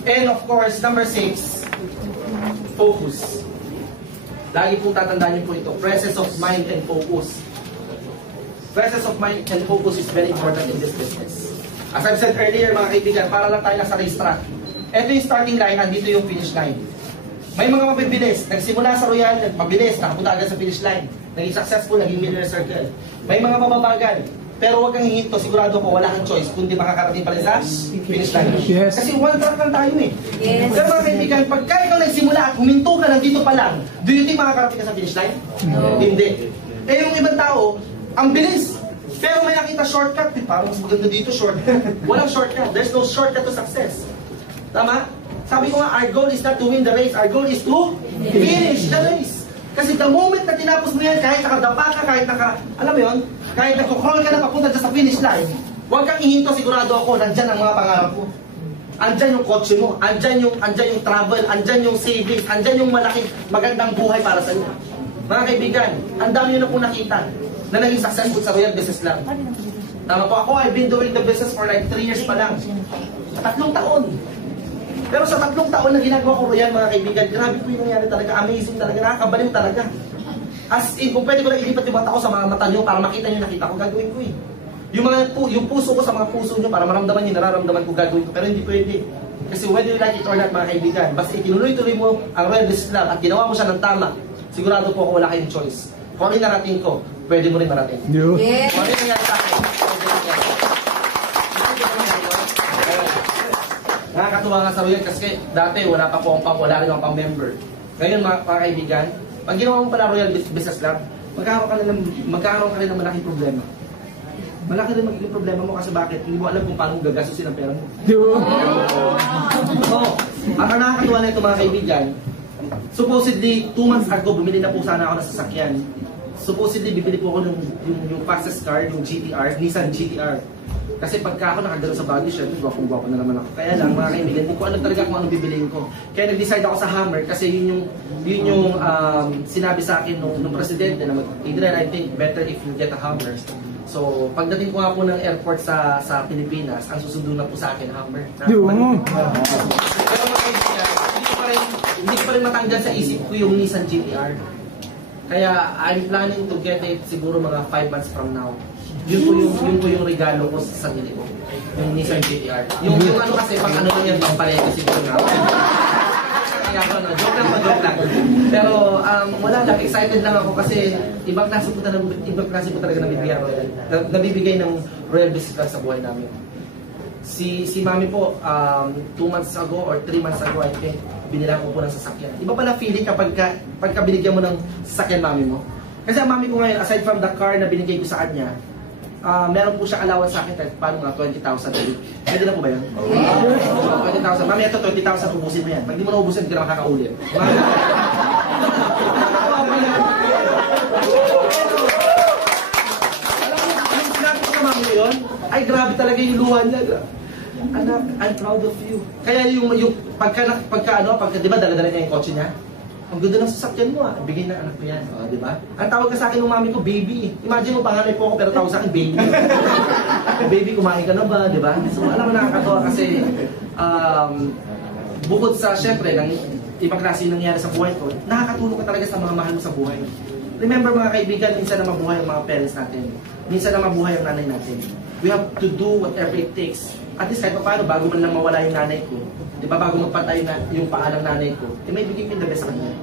And of course, number 6, focus. Lagi pong tatandaan niyo po ito. Presence of mind and focus. Presence of mind and focus is very important in this business. As I've said earlier, mga kaibigan, para lang tayo nasa racetrack. Ito yung starting line, nandito yung finish line. May mga mabibilis. Nagsimula sa Royal, mabilis, nakapunta agad sa finish line. naging successful, naging millionaire circle. May mga mababagal, pero huwag kang hihinto, sigurado ko wala kang choice kundi makakarating pa rin sa finish line. Yes. Kasi one track lang tayo eh. Yes. Pero mga kaibigan, pagka ikaw nagsimula at huminto ka nandito pa lang, do you think makakarating ka sa finish line? No. Hindi. Eh yung ibang tao, ang bilis. Pero may nakita shortcut, parang mas maganda dito shortcut. Walang shortcut. There's no shortcut to success. Tama? Sabi ko nga, our goal is not to win the race. Our goal is to finish the race. Kasi the moment na tinapos mo yan, kahit nakadapa ka, kahit alam mo yun, kahit nagkukroll ka na papunta sa finish line, huwag kang ihinto, sigurado ako, nandyan ang mga pangarap mo. Andyan yung kotse mo, andyan yung travel, andyan yung savings, andyan yung malaking magandang buhay para sa iyo. Mga kaibigan, ang dami nyo na po nakita na naging successful sa Royal Business Club. Tama po ako, I've been doing the business for like 3 years pa lang. 3 taon. Pero sa 3 taon na ginagawa ko Royal, mga kaibigan, grabe po yung nangyari talaga. Amazing talaga, nakakabaliw talaga. As in, kung pwede ko lang ilipat yung mata ko sa mga mata nyo para makita nyo nakita ko, gagawin ko eh. Yung puso ko sa mga puso nyo para maramdaman nyo, nararamdaman ko, gagawin ko. Pero hindi pwede. Kasi whether you like it or not, mga kaibigan, basta itinuloy-tuloy mo ang Royal Business Club at ginawa mo siya ng tama, sigurado po ako wala kayong choice. Kung ano yung narating ko, pwede mo rin marating. Yes. Kung ano yung nangyari sa akin, pwede rin nangyari. Nakakatuwa nga sa Royal kasi dati wala pa po wala rin akong pang-member. Ngayon mga kaibigan, pag ginawa mo pala Royal Business Club, magkakaroon ka rin ng malaking problema. Malaki rin magiging problema mo kasi bakit? Hindi mo alam kung paano gagastusin ang pera mo. Ang nakakatuwa na ito mga kaibigan, supposedly 2 months ago bumili na po sana ako ng sasakyan. Supposedly bibili po ako yung fastest car, yung GTR, Nissan GTR. Kasi pagka ako nakagano sa body, syempre gwapong-gwapo na naman ako. Kaya lang mga kaibigan, hindi ko alam talaga kung anong bibiliin ko. Kaya nag-decide ako sa Hummer kasi yun yung sinabi sa akin nung presidente na Adrian, I think better if you get a Hummer. So pagdating ko nga po ng airport sa Pilipinas, ang susundo na po sa akin Hummer. Pero mga kaibigan, hindi ko pa rin matanggal sa isip ko yung Nissan GTR. Kaya I'm planning to get it siguro mga 5 months from now. Yun po yung regalo ko sa sarili ko. Yung Nissan GTR. Yung ano kasi, pang ano lang yan, pang palengke siguro nga. Kaya ako, no, joke lang. Pero wala lang, excited lang ako kasi ibang klase po talaga nabibigay ng Royal Business Club sa buhay namin. Si Mami po, 2 months ago or 3 months ago, I think, binila ko po ng sasakyan. Iba pala feeling pagka binigyan mo ng sasakyan Mami mo. Kasi ang Mami ko ngayon, aside from the car na binigay ko sa kanya, meron po siya allowance sa akin kahit paano nga 20,000 a week. Pwede na po ba yun? 20,000. Mami, ito 20,000, ubusin mo yan. Pag di mo na ubusin, hindi ka na makakaulit. Anong sinabi ko sa Mami yun? Ay, grabe talaga yung luha niya. Anak, I'm proud of you. Kaya yung pagka di ba dala-dala niya yung kotse niya? Ang ganda ng sasakyan mo bigay ng anak ko yan, di ba? Ang tawag ka sa akin ng mami ko, baby. Imagine mo, panganay po ako pero tawag sa akin, baby. Baby, kumain ka na ba, di ba? So alam mo, nakakatawa kasi bukod sa, syempre, ng ibang klase yung nangyari sa buhay ko, nakakatulong ka talaga sa mga mahal mo sa buhay. Remember mga kaibigan, minsan na mabuhay ang mga parents natin. Minsan na mabuhay ang nanay natin. We have to do whatever it takes. At least kahit pa paano, bago man lang mawala yung nanay ko, di ba, bago magpatay na yung paa ng nanay ko, may bigay ko yung the best kanya.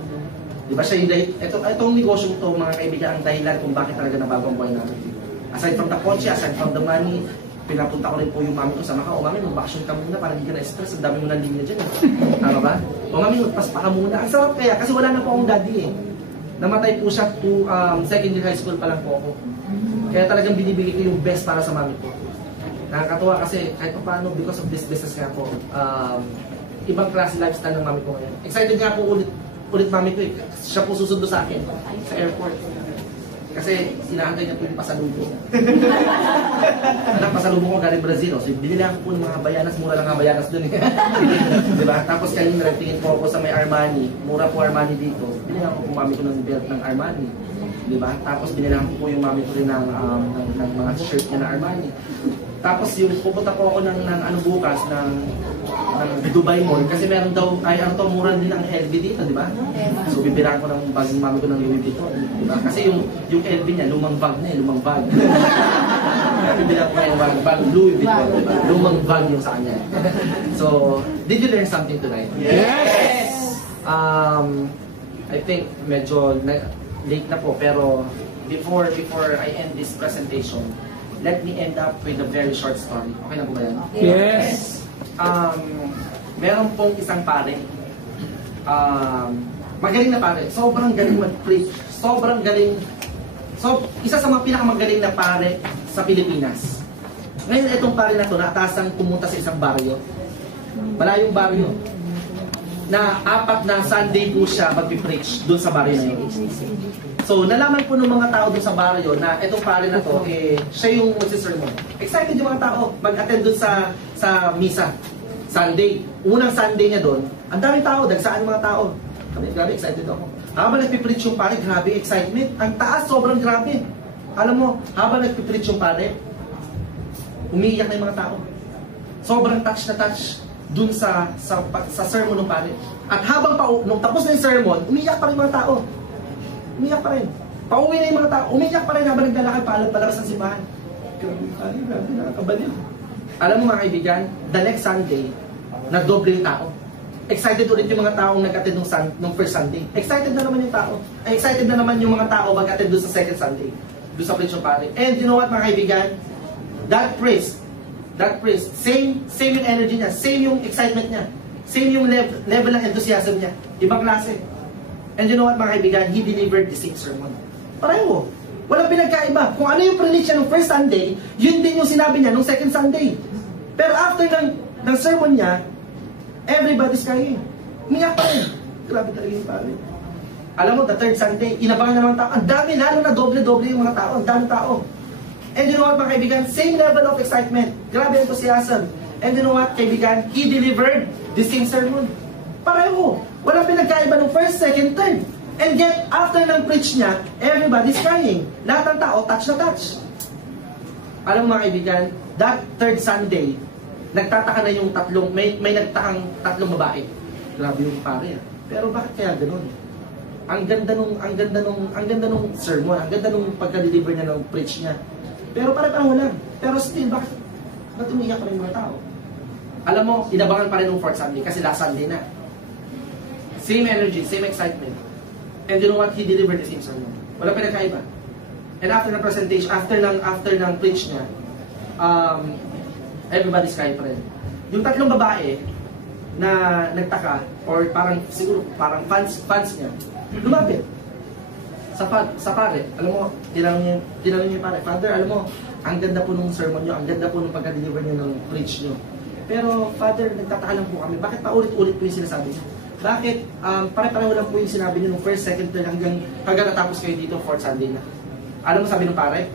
Di ba siya yung itong negosyo ito, mga kaibigan, ang dahilan kung bakit talaga nabago ang buhay namin. Aside from the kotse, aside from the money, pinapunta ko rin po yung mami ko sa Macau. O mami, mag-vacation ka muna para hindi ka na-stress. Ang dami mo ng linya dyan. Tama ba? O mami, magpaspa ka muna. Ang sarap kaya, kasi wala na po akong daddy eh. Namatay po siya to second year high school pa lang po ako. Kaya talagang binibigay ko yung best para sa mami ko. Nakakatuwa kasi kahit pa paano, because of this business nga po, ibang klase lifestyle ng mami ko ngayon. Excited nga po ulit mami ko eh. Siya po susundo sa akin sa airport. Kasi sinaantay niya po yung pasalubong. Anak, pasalubong ko galing Brazil. So binili ako po ng mga bayanas, mura lang nga bayanas dun eh. Diba? Tapos kanina tingin po ako sa may Armani. Mura po Armani dito. Binili ako po mami ko ng belt ng Armani. Diba? Tapos binili ko po yung mami ko rin ng mga shirt niya na Armani. Tapos yung pupunta po ako ng ano bukas ng Dubai Mall kasi meron daw ay mura din ang LV dito, di ba? So bibilang ko ng bag ng mami ko ng Louis Vuitton, di ba? Kasi yung LV niya lumang bag na, lumang bag. Bibilang ko ng bag Louis Vuitton, di ba? Lumang bag yung sa kanya. So, did you learn something tonight? Yes! I think medyo late na po, pero before I end this presentation, let me end up with a very short story. Okay na po ba yan? Yes. Meron pong isang pare. Magaling na pare. Sobrang galing mag-preach. Sobrang galing. Isa sa mga pinakamagaling na pare sa Pilipinas. Ngayon, itong pare na to, naatasan pumunta sa isang baryo. Malayong baryo. Na 4 na Sunday po siya mag-preach doon sa baryo na yun. So, nalaman po ng mga tao doon sa baryo na itong pare na to, siya yung magsisermon. Excited yung mga tao mag-attend doon sa misa. Sunday. Unang Sunday niya doon, ang daming tao, dagsaan mga tao. Kami, grabe, excited ako. Habang nagpipreach yung pare, grabe, excitement. Ang taas, sobrang grabe. Alam mo, habang nagpipreach yung pare, umiiyak na yung mga tao. Sobrang touch na touch dun sa sermon ng pare. At habang nung tapos na yung sermon, umiiyak pa rin mga tao. Umiiyak pa rin. Pauwi na yung mga tao. Umiiyak pa rin habang naglalakad palabas ng simbahan. Grabe, nakakabaliw. Alam mo mga kaibigan, the next Sunday, nagdoble yung tao. Excited ulit yung mga taong nag-attend nung first Sunday. Excited na naman yung tao. Excited na naman yung mga tao mag-attend doon sa second Sunday. Doon sa preach ng pare. And you know what mga kaibigan? That priest, same yung energy niya, same yung excitement niya, same yung level ng enthusiasm niya. Ibang klase. And you know what mga kaibigan? He delivered the same sermon. Pareho. Walang pinagkaiba. Kung ano yung preach niya nung first Sunday, yun din yung sinabi niya nung second Sunday. Pero after ng sermon niya, everybody's crying. Umiyak pa rin. Grabe talaga yung pare. Alam mo, the third Sunday, inabangan na naman tao. Ang dami, lalo na doble-doble yung mga tao. Ang dami tao. And you know what, mga kaibigan? Same level of excitement. Grabe enthusiasm. And you know what, kaibigan? He delivered the same sermon. Pareho. Walang pinagkaiba nung first, second, third. And yet, after ng preach niya, everybody's crying. Lahat ng tao, touch na touch. Alam mo mga kaibigan, that third Sunday, nagtataka na yung may nagtakang 3 babae. Grabe yung pare. Pero bakit kaya ganoon? Ang ganda nung sermon, ang ganda nung pagka-deliver niya ng preach niya. Pero pare-pareho lang. Pero still, bakit umiiyak pa rin mga tao? Alam mo, inabangan pa rin ng fourth Sunday kasi last Sunday na. Same energy, same excitement. And you know what? He delivered the same sermon. Wala pinagkaiba. And after ng presentation, after ng preach niya, everybody's crying pa rin. Yung 3 babae na nagtaka, or siguro parang fans niya, lumapit sa pare. Alam mo, tinanong niya yung pare, Father, alam mo, ang ganda po nung sermon niyo, ang ganda po nung pagka-deliver niyo ng preach niyo. Pero, Father, nagtataka lang po kami, bakit paulit-ulit po yung sinasabi niyo? Bakit pare-pareho lang po yung sinabi niyo nung first, second, third, hanggang natapos kayo dito, fourth Sunday na? Alam mo sabi ng pare?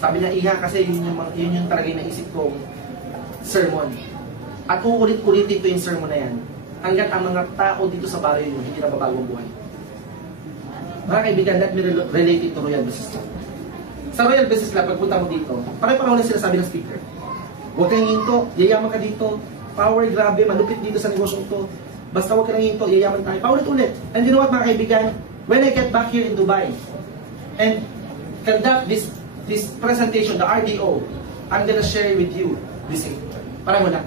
Sabi niya, Iha, kasi yun yung talaga yung naisip kong sermon. At uulit-ulitin ko yung sermon na yan hanggat ang mga tao dito sa baryo yun hindi nababago ang buhay. Mga kaibigan, let me relate it to Royal Business Club. Sa Royal Business Club, pagpunta mo dito, pare-pareho lang sila sabi ng speaker. Huwag kang hinto, yayaman ka dito, power, grabe, malupit dito sa negosyo ito. Basta huwag ka nang hinto, yayaman tayo. Paulit-ulit. And you know what mga kaibigan? When I get back here in Dubai and conduct this presentation, the RDO, I'm gonna share with you this thing. Pareho lang.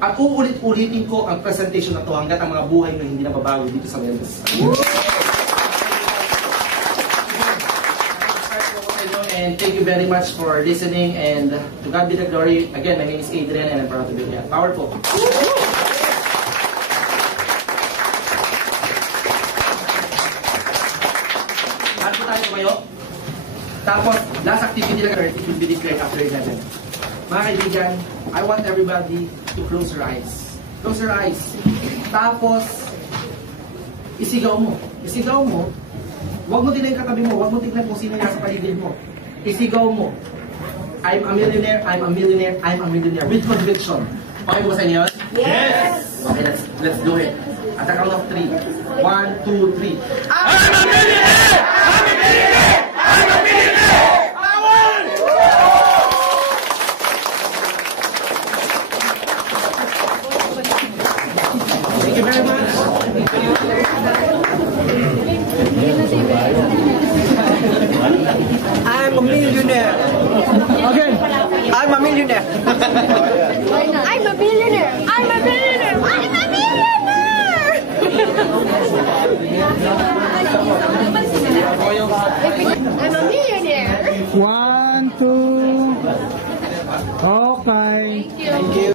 At uulit-ulitin ko ang presentation na to hanggat ang mga buhay na hindi nababago dito sa Wellness. And thank you very much for listening, and to God be the glory. Again, my name is Adrian and I'm proud to be here. Powerful. Lahat po tayo tumayo. Tapos, last activity lang, it will be declared after 11. Mga kaibigan, I want everybody to close your eyes. Close your eyes. Tapos, isigaw mo. Isigaw mo. Huwag mo tingnan yung katabi mo. Huwag mo tingnan kung sino yung nasa paligid mo. Isigaw mo. I'm a millionaire, I'm a millionaire, I'm a millionaire. With conviction. Okay po sa inyo? Yes! Okay, let's do it. At the count of 3. 1, 2, 3. I'm a millionaire! I'm a millionaire! I'm a millionaire! Thank you very much. I'm a millionaire. Okay. I'm a millionaire.